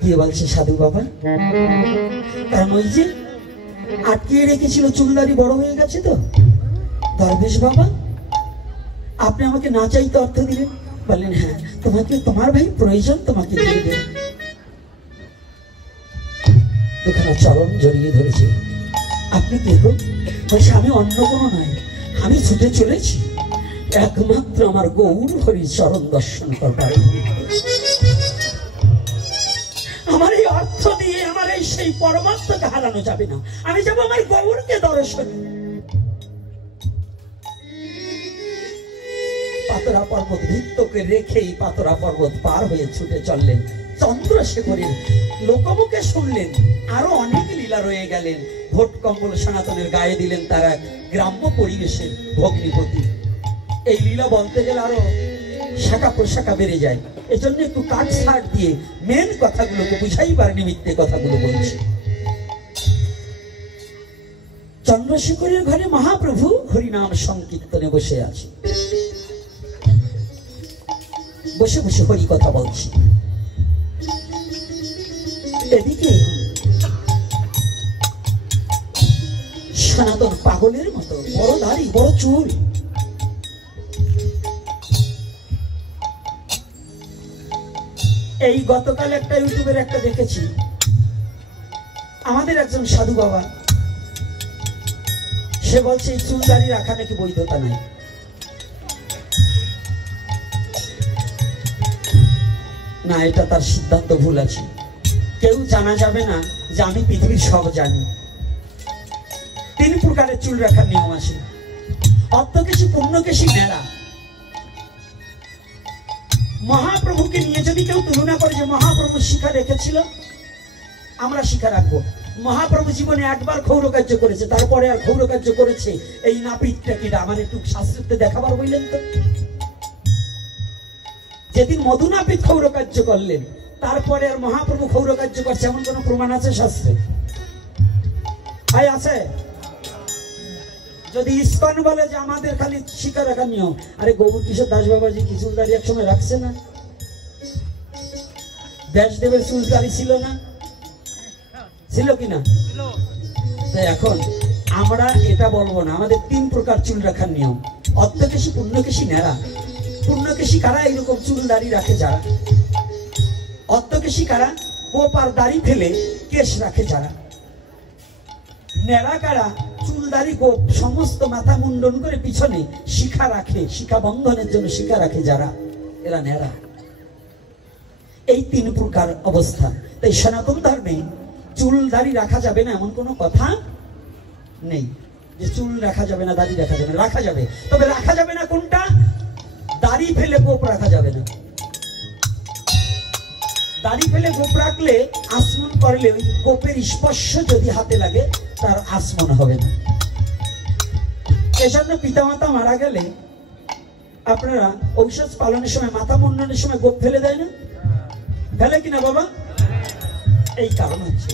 গিয়ে বলছে, সাধু বাবা, কারণ ওই যে আটকিয়ে রেখেছিল, চুলদারি বড় হয়ে গেছে তো, দরবেশ বাবা আপনি আমাকে না চাইতে অর্থ দিলেন। বললেন, হ্যাঁ, তোমাকে তোমার ভাই প্রয়োজন, তোমাকে দিয়ে দেব। দুখানা চরণ জড়িয়ে ধরেছে। আপনি কে গো? বলছে, আমি অন্য কোনো নয়, আমি ছুটে চলেছি একমাত্র আমার গৌর হরি চরণ দর্শন করবার। আমার এই অর্থ দিয়ে আমার এই সেই পরমাত্মাকে হারানো যাবে না, আমি যাবো আমার গৌরকে দর্শন। পাতরা পর্বত ভিত্তকে রেখেই পাতরা পর্বত পার হয়ে ছুটে চললেন। চন্দ্রশেখরের লোকমুখে শুনলেন আরো অনেক লীলা রয়ে গেলেন। ভোট কম্বল সনাতনের গায়ে দিলেন তারা গ্রাম্য পরিবেশের ভগ্নিপতি। এই লীলা বলতে গেলে আরো শাখা প্রশাখা বেড়ে যায়, এজন্য একটু কাট ছাড় দিয়ে মেন কথাগুলোকে বুঝাইবার নিমিত্তে কথাগুলো বলছি। চন্দ্রশেখরের ঘরে মহাপ্রভু হরিনাম সংকীর্তনে বসে আছে, বসে বসে হরি কথা বলছি। এদিকে সনাতন পাগলের মতো বড় দাড়ি, বড় চুল, এই গতকাল একটা ইউটিউবের একটা দেখেছি, আমাদের একজন সাধু বাবা, সে বলছে এই চুল দাড়ি রাখা নাকি বৈধতা নাই। না, এটা তার সিদ্ধান্ত ভুল আছে। কেউ জানা যাবে না যে আমি পৃথিবীর সব জানি। 3 প্রকারের চুল রাখার নিয়ম আছে। অর্ধকেশী, পূর্ণকেশী, ন্যাড়া। মহাপ্রভুকে নিয়ে যদি কেউ তুলনা করে যে মহাপ্রভু শিখা রেখেছিল, আমরা শিখা রাখবো। মহাপ্রভু জীবনে একবার ক্ষৌর কার্য করেছে, তারপরে আর ক্ষৌর কার্য করেছে এই নাপিতটা কিনা আমার একটু শাস্ত্রতে দেখাবার বললেন তো। যেদিন মধু নাপিত ক্ষৌর কার্য করলেন, তারপরে আর মহাপ্রভু ক্ষৌর কার্য করছে এমন কোন প্রমাণ আছে শাস্ত্রে? ভাই আছে? যদি ইস্কন বলে যে আমাদের খালি শিখা রাখার নিয়ম, আরে গৌর কিশোর দাস বাবাজি কি চুলদারি এক সময় রাখছে না? ব্যাসদেবের চুলদারি ছিল না? ছিল কিনা? তাই এখন আমরা এটা বলবো না। আমাদের 3 প্রকার চুল রাখার নিয়ম। অর্ধকেশী, পূর্ণকেশী, ন্যাড়া। পূর্ণকেশী কারা? এইরকম চুল দাড়ি রাখে যারা। অর্ধকেশী কারা? গোপ আর দাড়ি ফেলে কেশ রাখে যারা। ন্যাড়া কারা? চুল দাড়ি গোপ সমস্ত মাথা মুন্ডন করে পিছনে শিখা রাখে, শিখা বন্ধনের জন্য শিখা রাখে যারা, এরা ন্যাড়া। এই 3 প্রকার অবস্থা। তাই সনাতন ধর্মে চুল দাড়ি রাখা যাবে না এমন কোনো কথা নেই যে চুল রাখা যাবে না, দাড়ি রাখা যাবে না। রাখা যাবে, তবে রাখা যাবে না কোনটা? দাড়ি ফেলে গোপ রাখা যাবে না। দাড়ি ফেলে গোপ রাখলে, আসমন করলে ওই গোপের স্পর্শ যদি হাতে লাগে তার আসমন হবে না। এজন্য পিতামাতা মারা গেলে আপনারা ঔষধ পালনের সময়, মাথা মুন্ডনের সময় গোপ ফেলে দেয় না? ফেলে কিনা বাবা? এই কারণ হচ্ছে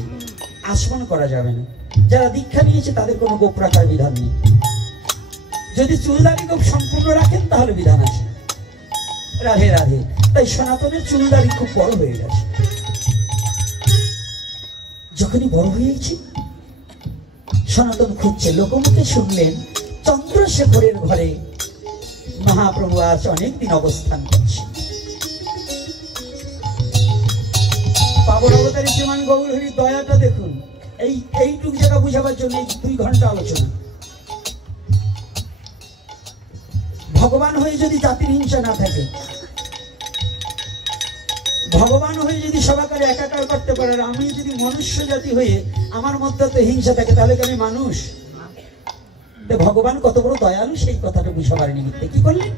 আসমন করা যাবে না। যারা দীক্ষা নিয়েছে তাদের কোনো গোপ রাখার বিধান নেই। যদি চুলদারি গোপ সম্পূর্ণ রাখেন তাহলে বিধান আছে। রাধে রাধে। তাই সনাতনের চুলদারি খুব বড় হয়ে গেছে। যখনই বড় হয়েছে সনাতন খুঁজছে। লোকমুখে শুনলেন চন্দ্রশেখরের ঘরে মহাপ্রভু আজ অনেকদিন অবস্থান করছে। পাবন অবতারী শ্রীমান গৌর হরি দয়াটা দেখুন। এইটুক জায়গা বুঝাবার জন্য 2 ঘন্টা আলোচনা। ভগবান হয়ে যদি জাতির হিংসা না থাকে, ভগবান হয়ে যদি সবাইকে একাকার করতে পারে, আমি যদি মনুষ্য জাতি হয়ে আমার মধ্যে তো হিংসা থাকে, তাহলে কি আমি মানুষ? ভগবান কত বড় দয়ালু সেই কথাটা বুঝাবার নিমিত্তে কি করলেন?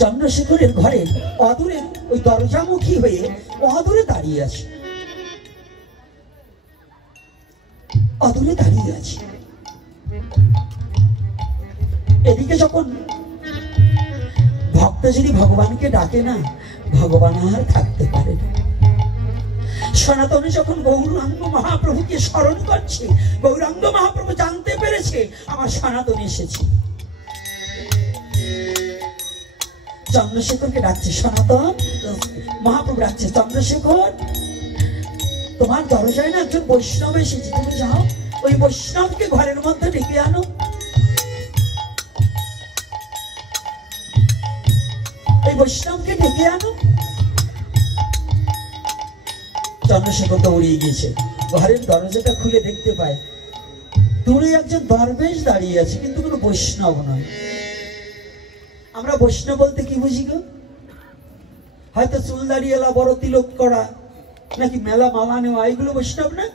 চন্দ্রশেখরের ঘরে অদূরে ওই দরজামুখী হয়ে অদূরে দাঁড়িয়ে আছে। অদূরে দাঁড়িয়ে আছে। এদিকে যখন ভক্ত যদি ভগবানকে ডাকে না, ভগবান আর থাকতে পারে না। সনাতনে যখন গৌরাঙ্গ মহাপ্রভুকে স্মরণ করছে, গৌরাঙ্গ মহাপ্রভু জানতে পেরেছে আমার সনাতনে এসেছে। চন্দ্রশেখরকে ডাকছে, সনাতন মহাপ্রভু ডাকছে, চন্দ্রশেখর তোমার দরজায় না একজন বৈষ্ণব এসেছে, তুমি যাও ওই বৈষ্ণবকে ঘরের মধ্যে ডেকে আনো। এই বৈষ্ণবকে ডেকে আনো। চন্দ্রশেখর তো উড়িয়ে গিয়েছে। ঘরের দরজাটা খুলে দেখতে পায় দূরে একজন দরবেশ দাঁড়িয়ে আছে, কিন্তু কোনো বৈষ্ণব নয়। আমরা বৈষ্ণব বলতে কি বুঝি গো? হয়তো চুল দাঁড়িয়ে এলা, বড় তিলক করা, নাকি মেলা মালা নেওয়া, এইগুলো বৈষ্ণব না?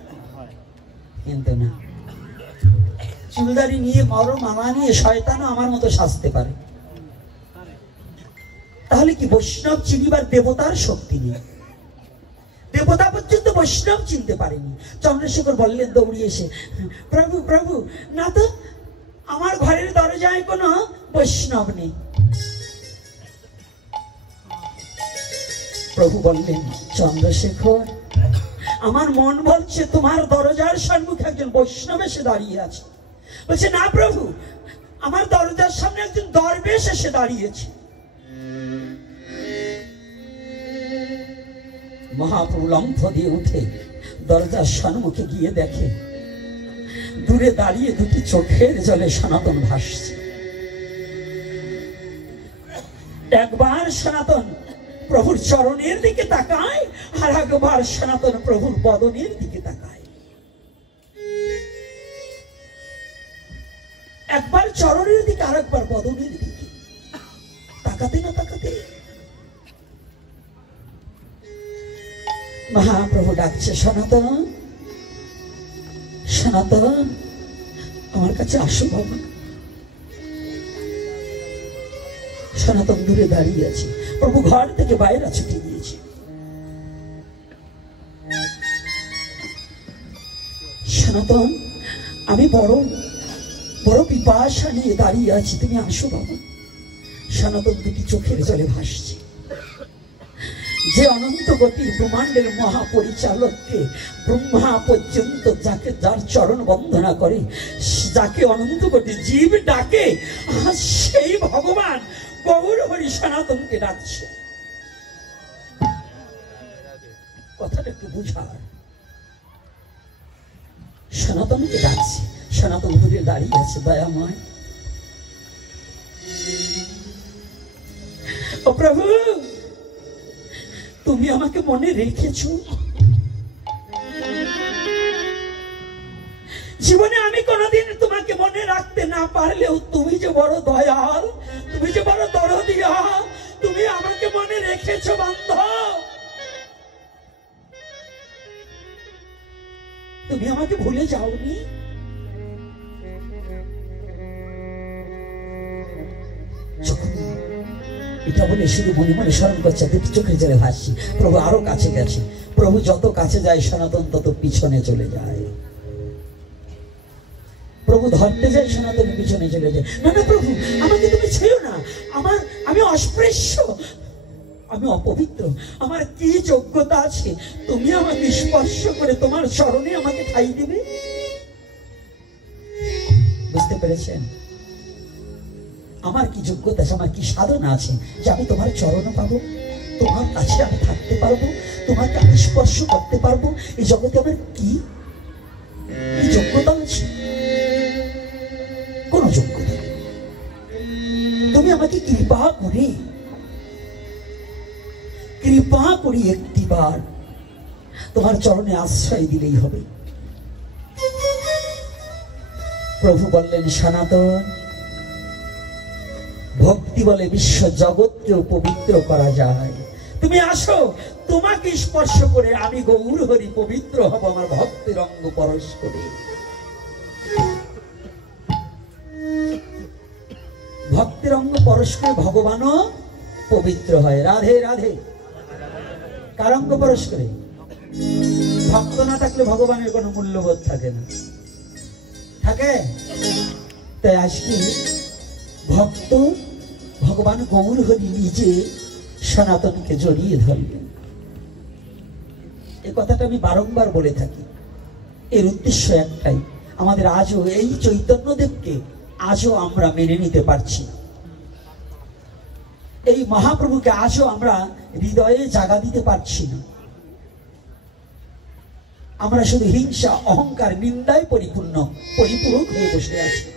কিন্তু না, চুলদারি নিয়ে বড় মালা নিয়ে শয়তানও আমার মতো সাজতে পারে। তাহলে কি বৈষ্ণব চিনিবার দেবতার শক্তি নেই? দেবতা পর্যন্ত বৈষ্ণব চিনতে পারেনি। চন্দ্রশেখর বললেন দৌড়িয়ে এসে, প্রভু প্রভু, না তো আমার ঘরের দরজায় কোনো বৈষ্ণব নেই। প্রভু বললেন, চন্দ্রশেখর আমার মন বলছে তোমার দরজার সম্মুখে একজন বৈষ্ণব এসে দাঁড়িয়ে আছে। বলছে, না প্রভু, আমার দরজার সামনে একজন দরবেশ এসে দাঁড়িয়েছে। মহাপ্রভু লম্ফ দিয়ে উঠে দরজার সম্মুখে গিয়ে দেখে দূরে দাঁড়িয়ে দুটি চোখের জলে সনাতন ভাসছে। একবার সনাতন প্রভুর চরণের দিকে তাকায়, আর একবার সনাতন প্রভুর বদনের দিকে তাকায়। একবার চরণের দিকে আর একবার বদনের দিকে। তাকাতে না তাকাতে মহাপ্রভু ডাকছে, সনাতন, সনাতন, আমার কাছে আসো বাবা। সনাতন দূরে দাঁড়িয়ে আছে, প্রভু ঘর থেকে বাইরে ছুটে গিয়েছে। সনাতন, আমি বড় বড় পিপাসা নিয়ে দাঁড়িয়ে আছি, তুমি আসো বাবা। সনাতন দুটি চোখের জলে ভাসছে। যে অনন্ত গতির ব্রহ্মাণ্ডের মহাপরিচালককে, ব্রহ্মা পর্যন্ত যাকে, যার চরণ বন্দনা করে, যাকে অনন্ত গতির জীব ডাকে, আজ সেই ভগবান গৌর হরি সনাতনকে ডাকছে। কথাটা একটু বুঝার। সনাতনকে ডাকছে, সনাতন দূরে দাঁড়িয়ে আছে। দয়াময়, ও প্রভু, তুমি আমাকে মনে রেখেছো। জীবনে আমি কোনোদিন তোমাকে মনে রাখতে না পারলেও তুমি যে বড় দয়াল, তুমি যে বড় দরদিয়া, তুমি আমাকে মনে রেখেছো বান্ধব। তুমি আমাকে ভুলে যাওনি। এটা বলে শুধু মনে মনে স্মরণ করছে, দুটি চোখের জলে ভাসছি। প্রভু আরো কাছে গেছে। প্রভু যত কাছে যায় সনাতন তত পিছনে চলে যায়। প্রভু ধরতে যায়, সনাতন পিছনে চলে যায়। না না প্রভু, আমাকে তুমি ছেড়ো না। আমি অস্পৃশ্য, আমি অপবিত্র। আমার কি যোগ্যতা আছে তুমি আমাকে স্পর্শ করে তোমার চরণে আমাকে ঠাই দিবে? বুঝতে পেরেছেন? আমার কি যোগ্যতা আছে, আমার কি সাধনা আছে যে আমি তোমার চরণ পাবো, তোমার কাছে আমি থাকতে পারবো, তোমাকে আমি স্পর্শ করতে পারবো? এই জগতে আমার কি যোগ্যতা আছে? কোন যোগ্যতা নেই। তুমি আমাকে কৃপা করে একটিবার তোমার চরণে আশ্রয় দিলেই হবে। প্রভু বললেন, সনাতন, ভক্তি বলে বিশ্ব জগৎকেও পবিত্র করা যায়। তুমি আসো, তোমাকে স্পর্শ করে আমি গৌর হরি পবিত্র হব আমার ভক্তের অঙ্গ পরশ করে। ভক্তের অঙ্গ পরশ করে ভগবানও পবিত্র হয়। রাধে রাধে। কার অঙ্গ পরশ করে? ভক্ত না থাকলে ভগবানের কোনো মূল্যবোধ থাকে না, থাকে? তাই আজকে ভক্ত ভগবান গৌর হরি নিজে সনাতনকে জড়িয়ে ধরলেন। এই কথাটা আমি বারংবার বলে থাকি। এর উদ্দেশ্য একটাই, আমাদের আজও এই চৈতন্যদেবকে আজও আমরা মেনে নিতে পারছি না। এই মহাপ্রভুকে আজও আমরা হৃদয়ে জাগা দিতে পারছি না। আমরা শুধু হিংসা, অহংকার, নিন্দায় পরিপূরক হয়ে বসে আছি।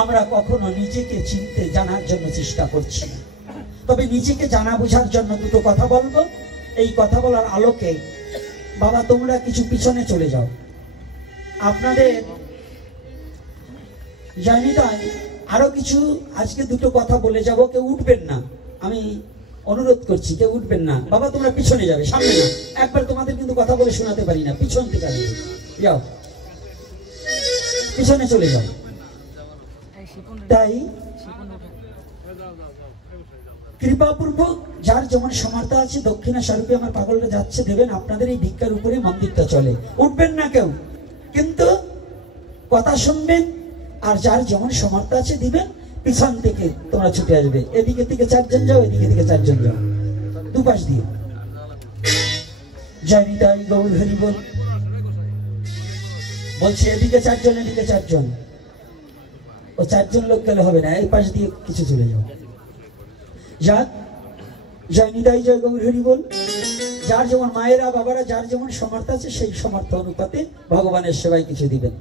আমরা কখনো নিজেকে চিনতে জানার জন্য চেষ্টা করছি না। তবে নিজেকে জানা বোঝার জন্য দুটো কথা বলবো। এই কথা বলার আলোকে বাবা তোমরা কিছু পিছনে চলে যাও। আপনাদের জানি না, আরো কিছু আজকে দুটো কথা বলে যাব। কেউ উঠবেন না, আমি অনুরোধ করছি, কেউ উঠবেন না। বাবা তোমরা পিছনে যাবে, সামনে না। একবার তোমাদের কিন্তু কথা বলে শোনাতে পারি না, পিছন থেকে যাও, পিছনে চলে যাও। তাই কৃপাপূর্বক যার যেমন সামর্থ্য আছে দক্ষিণা স্বরূপে আমার পাগলটা যাচ্ছে দেবেন। আপনাদের এই ভিক্ষার উপরে মন্দিরটা চলে। উঠবেন না কেউ, কিন্তু কথা শুনবেন। আর যার যেমন সামর্থ্য আছে দিবেন। পিছন থেকে তোমরা ছুটে আসবে। এদিকে থেকে চারজন যাও, এদিকে থেকে চারজন যাও, দুপাশ দিয়ে। জয় নিতাই গৌর হরি বল। বলছে এদিকে চারজন, এদিকে চারজন। ও চারজন লোক গেলে হবে না, এই পাশ দিয়ে কিছু চলে যাও। যাক, জয় নিতাই জয় গৌর হরি বল। যার যেমন মায়েরা বাবারা যার যেমন সামর্থ্য আছে সেই সামর্থ্য অনুপাতে ভগবানের সেবায় কিছু দিবেন।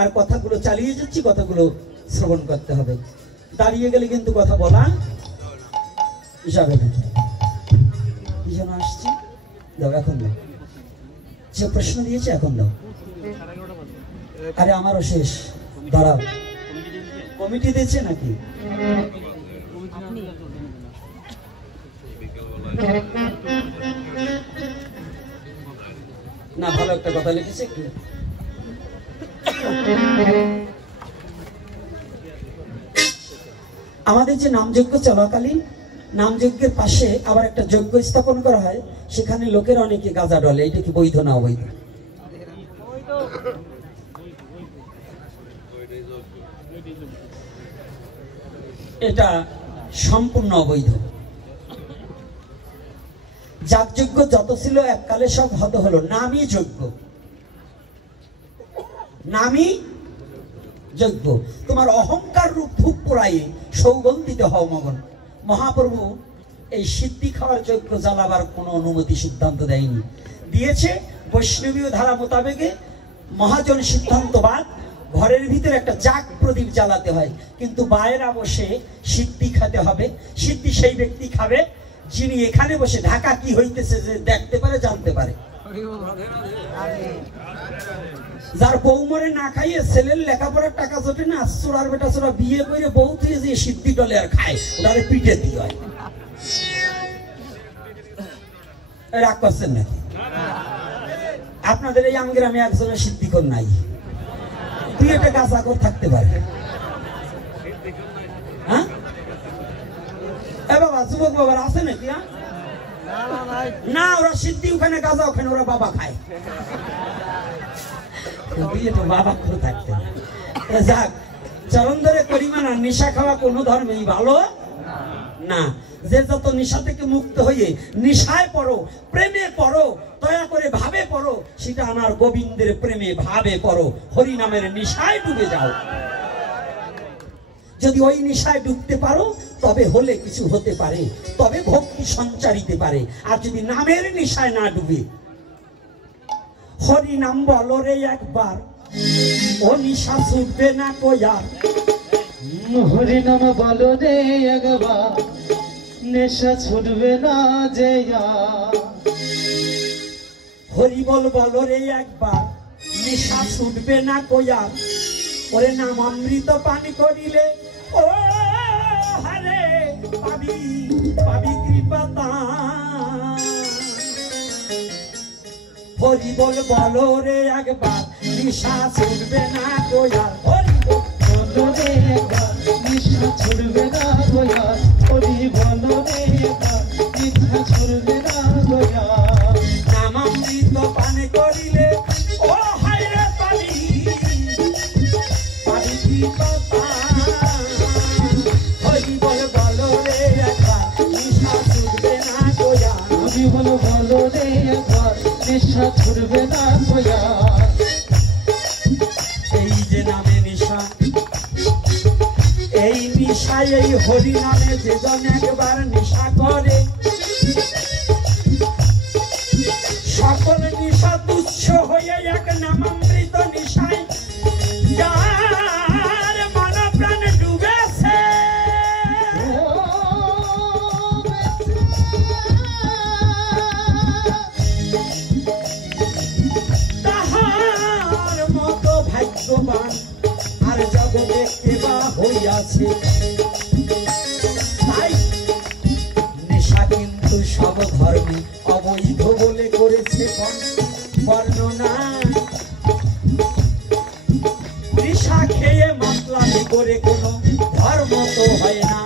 আর কথাগুলো চালিয়ে যাচ্ছি, কথাগুলো শ্রবণ করতে হবে। দাঁড়িয়ে গেলে কিন্তু কথা বলা যাবে না। কি যেন আসছি, দাও এখন দাও। যে প্রশ্ন দিয়েছে এখন দাও। আরে আমারও শেষ, দাঁড়াও। কমিটি দিয়েছে নাকি? না, ভালো একটা কথা লিখেছে একটু। আমাদের যে নামযজ্ঞ চলাকালীন নামযজ্ঞের পাশে আবার একটা যজ্ঞ স্থাপন করা হয়, সেখানে লোকের অনেকে গাঁজা ডলে। এটা কি বৈধ না অবৈধ? এটা সম্পূর্ণ অবৈধ। যাগযজ্ঞ যত ছিল এককালে সব হত হলো, নামই যজ্ঞ, নামই যজ্ঞ। তোমার অহংকার রূপ ধূপ পোড়াইয়ে সৌগন্ধিত হও মগন। মহাপ্রভু এই সিদ্ধি খাওয়ার যজ্ঞ জ্বালাবার কোনো অনুমতি সিদ্ধান্ত দেয়নি, দিয়েছে বৈষ্ণবীয় ধারা মোতাবেকে মহাজন সিদ্ধান্তবাদ ঘরের ভিতরে একটা জাগ প্রদীপ জ্বালাতে হয়, কিন্তু বাইরে বসে সিদ্ধি খেতে হবে। সিদ্ধি সেই ব্যক্তি খাবে যিনি এখানে বসে ঢাকা কি হইতেছে যে দেখতে পারে, জানতে পারে। যার বউ মরে না খাইয়ে ছেলের লেখাপড়ার টাকা জোটে না, চোরার বেটা চোরা বিয়ে করে বউ থেকে যে সিদ্ধি টলে আর খায়, ওটারে পিঠে দিয়ে হয়। রাগ করছেন নাকি? আপনাদের এই আমগ্রামে একজনের সিদ্ধিকর নাই, তুই একটা গাঁজাখোর থাকতে পারে। হ্যাঁ বাবা, যুবক বাবার আছে নাকি? না, ওরা সিদ্ধি ওখানে, গাঁজা ওখানে, ওরা বাবা খায়। বাবা তো থাকতে যাক, চরণ ধরে করিমানা নেশা খাওয়া কোন ধর্মেই ভালো না। যে যত নেশা থেকে মুক্ত হয়ে নেশায় পড়ো, প্রেমে পড়ো, দয়া করে ভাবে পড়ো, সেটা আমার গোবিন্দের প্রেমে ভাবে পড়ো, হরি নামের নেশায় ডুবে যাও। যদি ওই নেশায় ডুবতে পারো তবে হলে কিছু হতে পারে, তবে ভক্তি সঞ্চারিতে পারে। আর যদি নামের নেশায় না ডুবে, হরি নাম বলো রে একবার, ও নিশা ছুটবে না কয়ার। হরি নাম বলো রে একবার, নেশা ছুটবে না যে। হরি বল বলো রে একবার, নেশা ছুটবে না কয়ার। ওরে নাম অমৃত পান করিলে ও হারে পাবি পাবি কৃপা তার। হরি বল বলো রে একবার, নেশা ছুটবে না কয়ার। হরি বলো রে একবার, নেশা ছুটবে না কয়ার। হরি বলো রে একবার, নেশা ছুটবে না কয়ার। নাম অমৃত পান করিলে ও হারে পাবি পাবি কৃপা তার। হরি বল বলো রে একবার, নেশা ছুটবে না কয়ার। হরি বলো বলো রে একবার, নেশা ছুটবে না কয়ার। এই যে নামে নিশা, এই নিশা, এই হরি নামে যে জন একবার নিশা করে, সকল নিশা তুচ্ছ হয়ে এক নামামৃত নিশায় যার মন প্রাণ ডুবেছে। তাহার মতো ভাগ্যবান আর জগতে কেবা হইয়াছে। তাই নেশা কিন্তু সব ধর্মে অবৈধ বলে করেছে বর্ণনা। নেশা খেয়ে মাতলামি করে কোনো ধর্ম তো হয় না।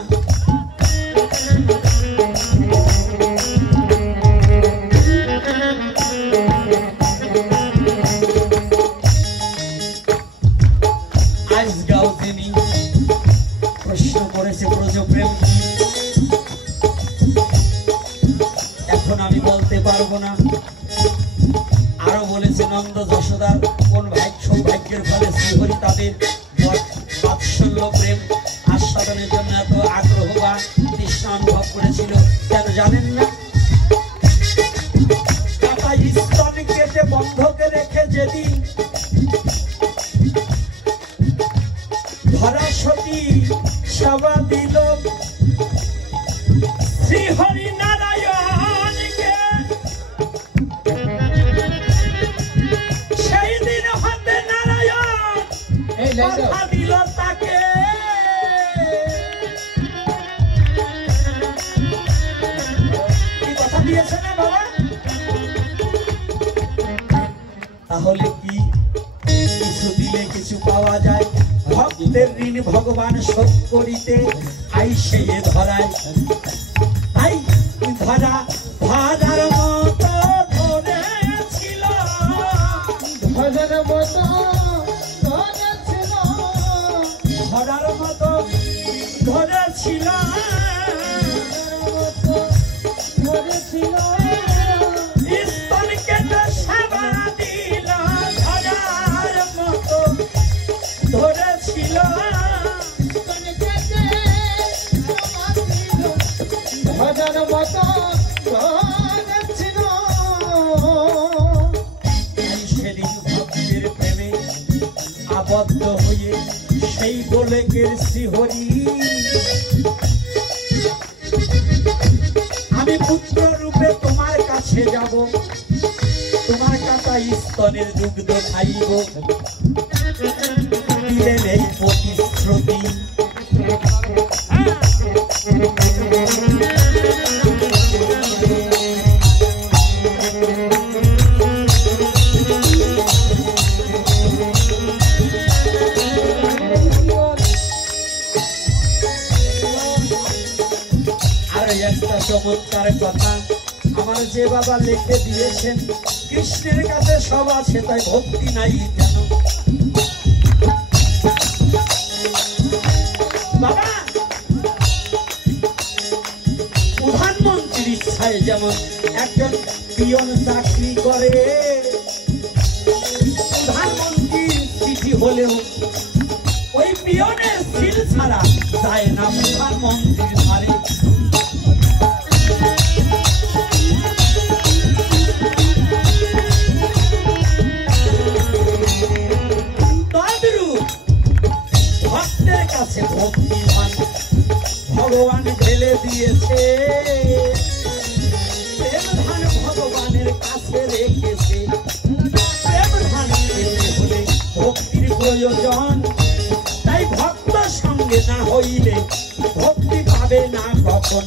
আজগাও তিনি প্রশ্ন করেছে ব্রজপ্রেম, এখন আমি বলতে পারবো না। আরো বলেছে নন্দ যশোদার কোন সৌভাগ্যের ফলে শ্রীহরি তাদের বাৎসল্য প্রেম আস্বাদনের জন্য এত আগ্রহ বা তৃষ্ণা অনুভব করেছিল, কেন জানেন না? স্তন কেটে বন্ধকে রেখে যেদিন ধরা সতী সেবা দিল শ্রীহরি নারায়ণকে, সেই দিন হতে নারায়ণ কথা দিল তাকে। কি কথা দিয়েছে না বাবা? তাহলে কি কিছু দিলে কিছু পাওয়া যায়? ভক্তের ঋণ ভগবান শোধ করিতে আইসে এ ধরায়। তাই ধরা ভাজার মতো ধরেছিল, ভজনের মতো ধরেছিল, ধরার মতো ধরেছিল, ধরেছিল, স্তন কেটে সেবা দিল, ধরার মতো ধরেছিল, ভজনের মতো ধরেছিল। সেদিন ভক্তের প্রেমে আবদ্ধ হয়ে সেই গোলকের শ্রীহরি আমি পুত্র রূপে তোমার কাছে যাব, তোমার কাটা স্তনের দুগ্ধ খাইব, দিলেন এই প্রতিশ্রুতি। আর একটা চমৎকার কথা আমার যে বাবা লিখে দিয়েছেন, কৃষ্ণের কাছে সব আছে তাই ভক্তি নাই কেন? বাবা প্রধানমন্ত্রীর ইচ্ছায় যেমন একজন পিয়ন চাকরি করে, প্রধানমন্ত্রীর চিঠি হলেও ওই পিয়নের সিল ছাড়া যায় না প্রধানমন্ত্রীর ধারে। তদ্রূপ ভক্তের কাছে ভক্তিমান ভগবান ঢেলে দিয়েছে, প্রেম ধান ভগবানের কাছে রেখেছে। প্রেম ধান পেতে হলে ভক্তির প্রয়োজন, তাই ভক্ত সঙ্গে না হইলে ভক্তি পাবে না কখন।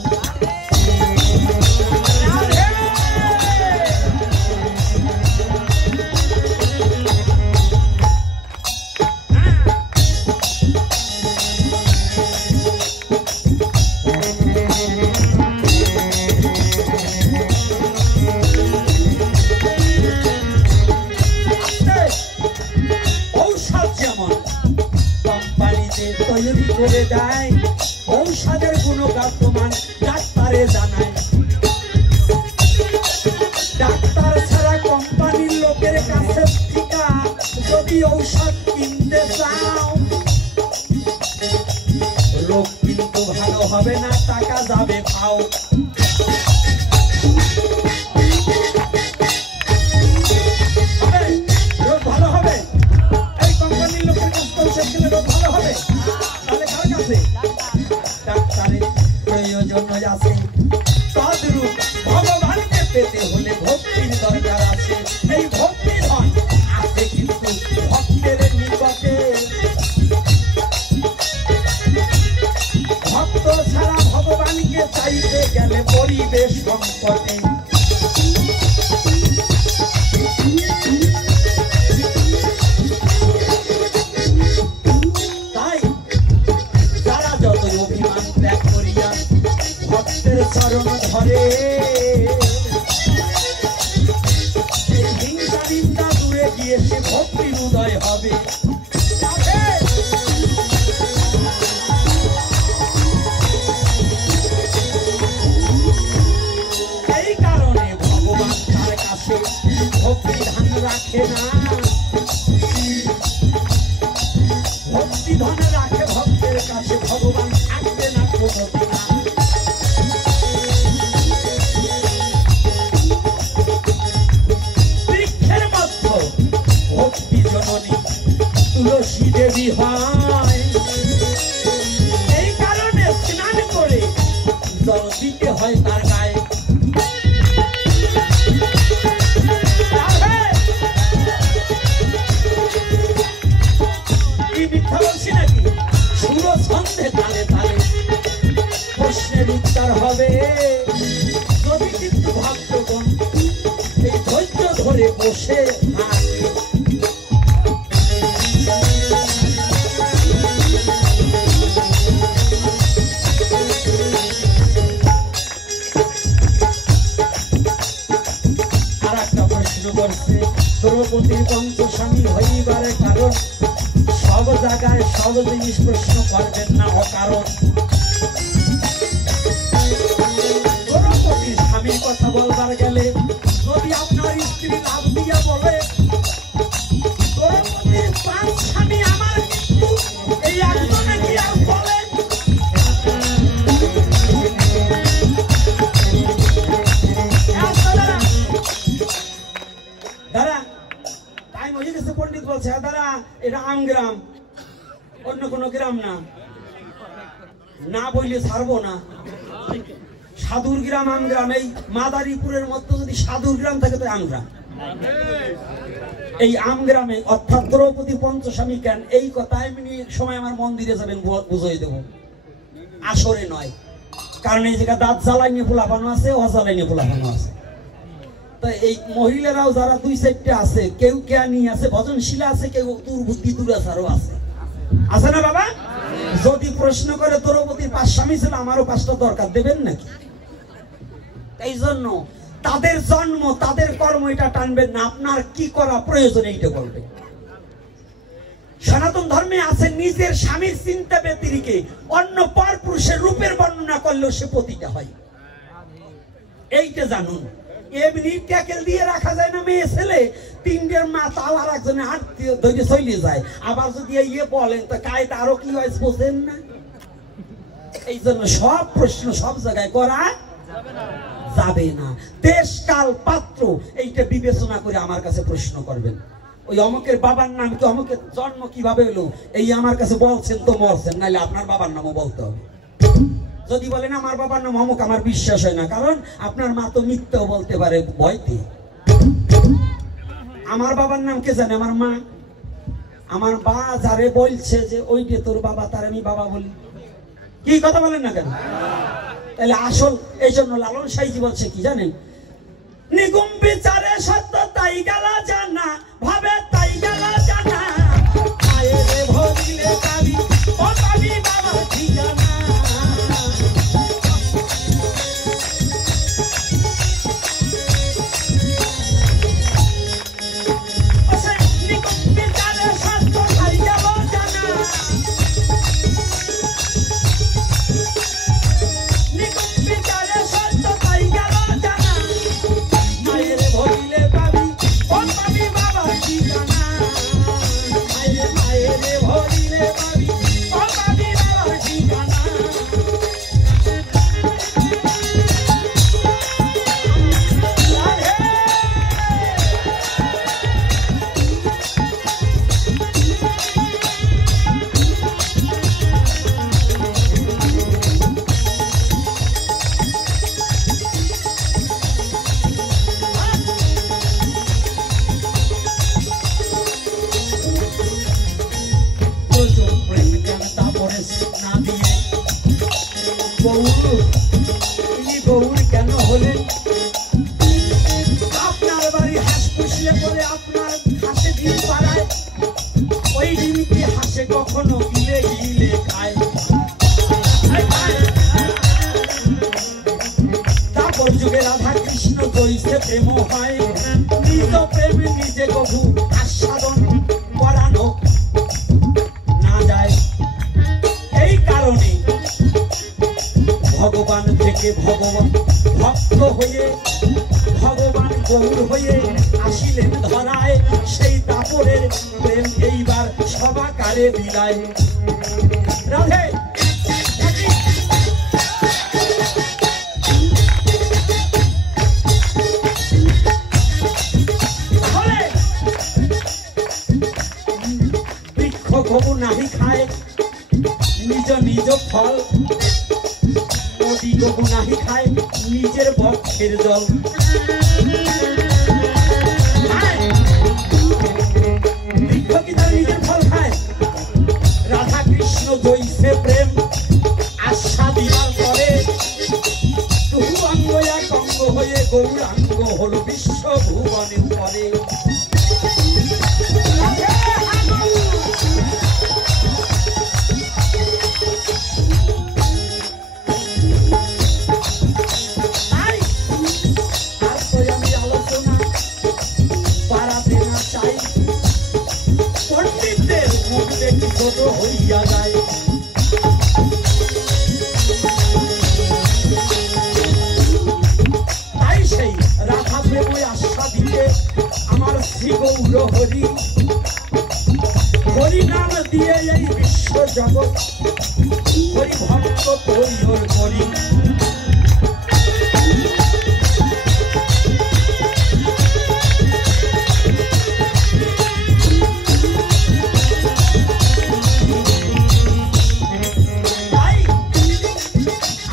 ঔষধ যেমন কোম্পানিতে তৈরি করে দেয়, ঔষধের গুণগতমান ডাক্তারে জানায়। ডাক্তার ছাড়া কোম্পানির লোকের কাছে থেকে যদি ঔষধ কিনতে চাও, রোগ কিন্তু ভালো হবে না, টাকা যাবে খাও। রোগ ভালো হবে এই কোম্পানির লোকের কাছে ঔষধ কিনলে রোগ ভালো হবে, তাহলে কার কাছে? ডাক্তারের প্রয়োজন আছে। তদ্রূপ ভগবানকে পেতে হলে ভক্তির দরকার আছে। এই ভক্তি ধন আছে কিন্তু ভক্তের নিকটে। ভক্ত ছাড়া ভগবানকে চাইতে গেলে পরিবেশ সংকটে। তাই যারা যতই অভিমান ত্যাগ করিয়া ভক্তের চরণ ধরে, এই হিংসা নিন্দা দূরে গিয়ে সে ভক্তির উদয় হবে। এই কারণে ভগবান তার কাছে ভক্তি ধান রাখে না, ভক্তি ধন রাখে ভক্তের কাছে, ভগবান থাকবে না কোনোদিন। বৃক্ষের মধ্যে ভক্তি জননী তুলসী দেবী হয়, এই কারণে স্নান করে জল দিতে হয় তার গায়ে। কি মিথ্যা বলছি নাকি? সুর ছন্দে তালে তালে প্রশ্নের উত্তর হবে যদি কিন্তু ভক্তগণ এই ধৈর্য ধরে বসে থাকে। দ্রৌপদীর পঞ্চস্বামী হইবারে কারণ সব জায়গায় সব জিনিস প্রশ্ন করবেন না অকারণ। দ্রৌপদীর স্বামীর কথা বলবার গেলে যদি আপনার স্ত্রী লাভ দিয়া বলে দ্রৌপদীর 5 স্বামী আমার কিন্তু এই একজনে কি আর বলে দাদা টাইম হয়ে গেছে। পণ্ডিত বলছে দাদা এটা আমগ্রাম, অন্য কোনো গ্রাম না, না বললে ছাড়বো না। সাধুর গ্রাম আমগ্রাম, এই মাদারীপুরের মধ্যে যদি সাধুর গ্রাম থাকে তো আমগ্রাম। এই আমগ্রামে অর্থাৎ দ্রৌপদী পঞ্চস্বামী কেন এই কথা এমনি সময় আমার মন্দিরে যাবেন বুঝিয়ে দেবো, আসরে নয়। কারণ এই জায়গায় দাঁত জ্বালাইনি ফুলাফানো আছে, অজ্বালাইনি ফুলাফানো আছে। তো এই মহিলারাও যারা 2-4টা আছে, কেউ জ্ঞানী আছে, ভজনশীলা আছে, কেউ দুর্বুদ্ধি দুরাচারও আছে, আছে না বাবা? যদি প্রশ্ন করে দ্রৌপদীর 5 স্বামী ছিল, আমারও 5টা দরকার, দেবেন নাকি? এই জন্য তাদের জন্ম তাদের কর্ম এটা টানবেন না, আপনার কি করা প্রয়োজন এইটা করবেন। সনাতন ধর্মে আছে নিজের স্বামীর চিন্তা ব্যতিরিকে অন্য পর পুরুষের রূপের বর্ণনা করলেও সে পতিতা হয়, এইটা জানুন। এমনি ট্যাকেল দিয়ে রাখা যায় না, মেয়ে ছেলে 3টের মা তাও আর একজনে আটকে ধরে চলে যায়। আবার যদি ইয়ে বলেন তো কায়দা আরো কি হয় বোঝেন না। এই জন্য সব প্রশ্ন সব জায়গায় করা যাবে না। দেশ কাল পাত্র এইটা বিবেচনা করে আমার কাছে প্রশ্ন করবেন। ওই অমুকের বাবার নাম কি, অমুকের জন্ম কিভাবে হলো, এই আমার কাছে বলছেন তো মরছেন, নাইলে আপনার বাবার নামও বলতে হবে। যদি বলেন আমার বাবার নাম অমুক, আমার বিশ্বাস হয় না, কারণ আপনার মা তো মিথ্যাও বলতে পারে ভয়তে। আমার বাবার নাম কে জানে? আমার মা। আমার বা যারে বলছে যে ওইটা তোর বাবা, তার আমি বাবা বলি। কি কথা বলেন না কেন? তাহলে আসল এই জন্য লালন সাইজি বলছে কি জানেন? নিগুম বিচারে সত্য তাই গেলা জানা, ভাবে তাই গেলা জানা, আয়েরে ভরিলে পাবি ও পাবি বাবার ঠিকানা। প্রেম হয় নিজ প্রেম নিজে কভু আস্বাদন করানো না যায়। এই কারণে ভগবান থেকে ভগবান ভক্ত হয়ে ভগবান গৌর হয়ে আসিলেন ধরায়, সেই দাপরের প্রেম এইবার সবাকারে বিলায়। রাধে নাহি খায় নিজ নিজ ফল, নদী গবু নাহি খায় নিজের বক্ষের জল। বৃক্ষ কি তার নিজের ফল খায়? রাধা কৃষ্ণ জৈসে প্রেম আস্বাদিবার পরে তবু অঙ্গ এক অঙ্গ হয়ে গৌরাঙ্গ হল বিশ্ব ভুবনের পরে। মতো হইয়া যায়। তাই সেই রাধা প্রেমে আশা দিতে আমার শ্রী গৌর হরি, হরি নাম দিয়ে এই বিশ্ব জগৎ হরি ভক্ত তৈর করি। তাই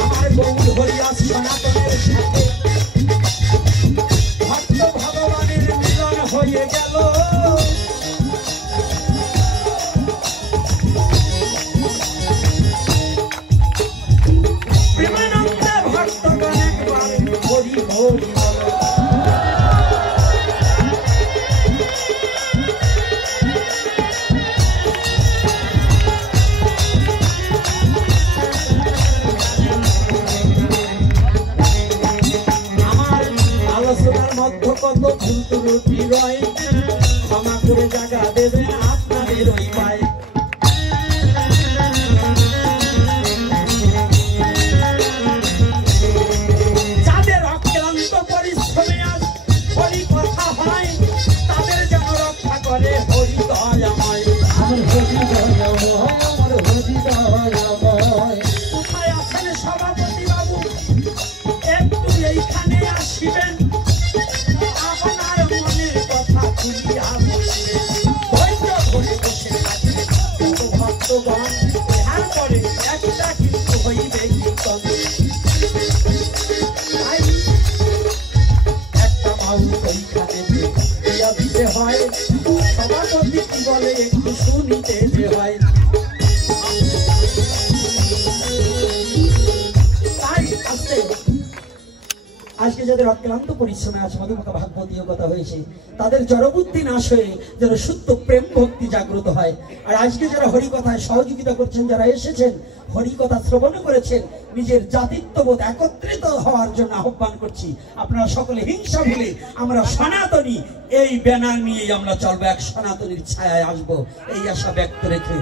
আমার গৌর হরি আজ সনাতনের সাথে ভক্ত ভগবানের মিলন হয়ে গেল। প্রেমানন্দে ভক্তগণ একবার হরি হরি বল। আমার আলোচনার মধ্য কত ভুল ত্রুটি রয়, ক্ষমা করে জায়গা দেবেন আপনাদের ওই পায়। যাদের অক্লান্ত পরিশ্রমে আজ হরি কথা হয়, তাদের যেন রক্ষা করে হরি দয়াময়। আমার হরি দয়াময়, আমার হরি দয়াময়। কোথায় আছেন সভাপতি বাবু, একটু এইখানে আসিবেন, আপনার মনের কথা খুলিয়া বলবেন। ধৈর্য ধরে বসে থাকবেন কত ভক্তগণ, তারপরে একটা কিন্তু হইবে কীর্তন। তাই একটা মাউল ওইখানে দিয়া দিতে হয়, সভাপতি কি বলে একটু শুনিতে যে হয়। তাই আজকে আজকে যাদের অক্লান্ত পরিশ্রমে আছে মধুমুখা ভাগবতীয় কথা হয়েছে, তাদের জড়বুদ্ধি নাশ হয়ে যেন শুদ্ধ প্রেম ভক্তি জাগ্রত হয়। আর আজকে যারা হরিকথায় সহযোগিতা করছেন, যারা এসেছেন হরিকথা শ্রবণ করেছেন, নিজের জাতিত্ববোধ একত্রিত হওয়ার জন্য আহ্বান করছি। আপনারা সকলে হিংসা ভুলে আমরা সনাতনী এই ব্যানার নিয়েই আমরা চলবো, এক সনাতনীর ছায়ায় আসবো, এই আশা ব্যক্ত রেখে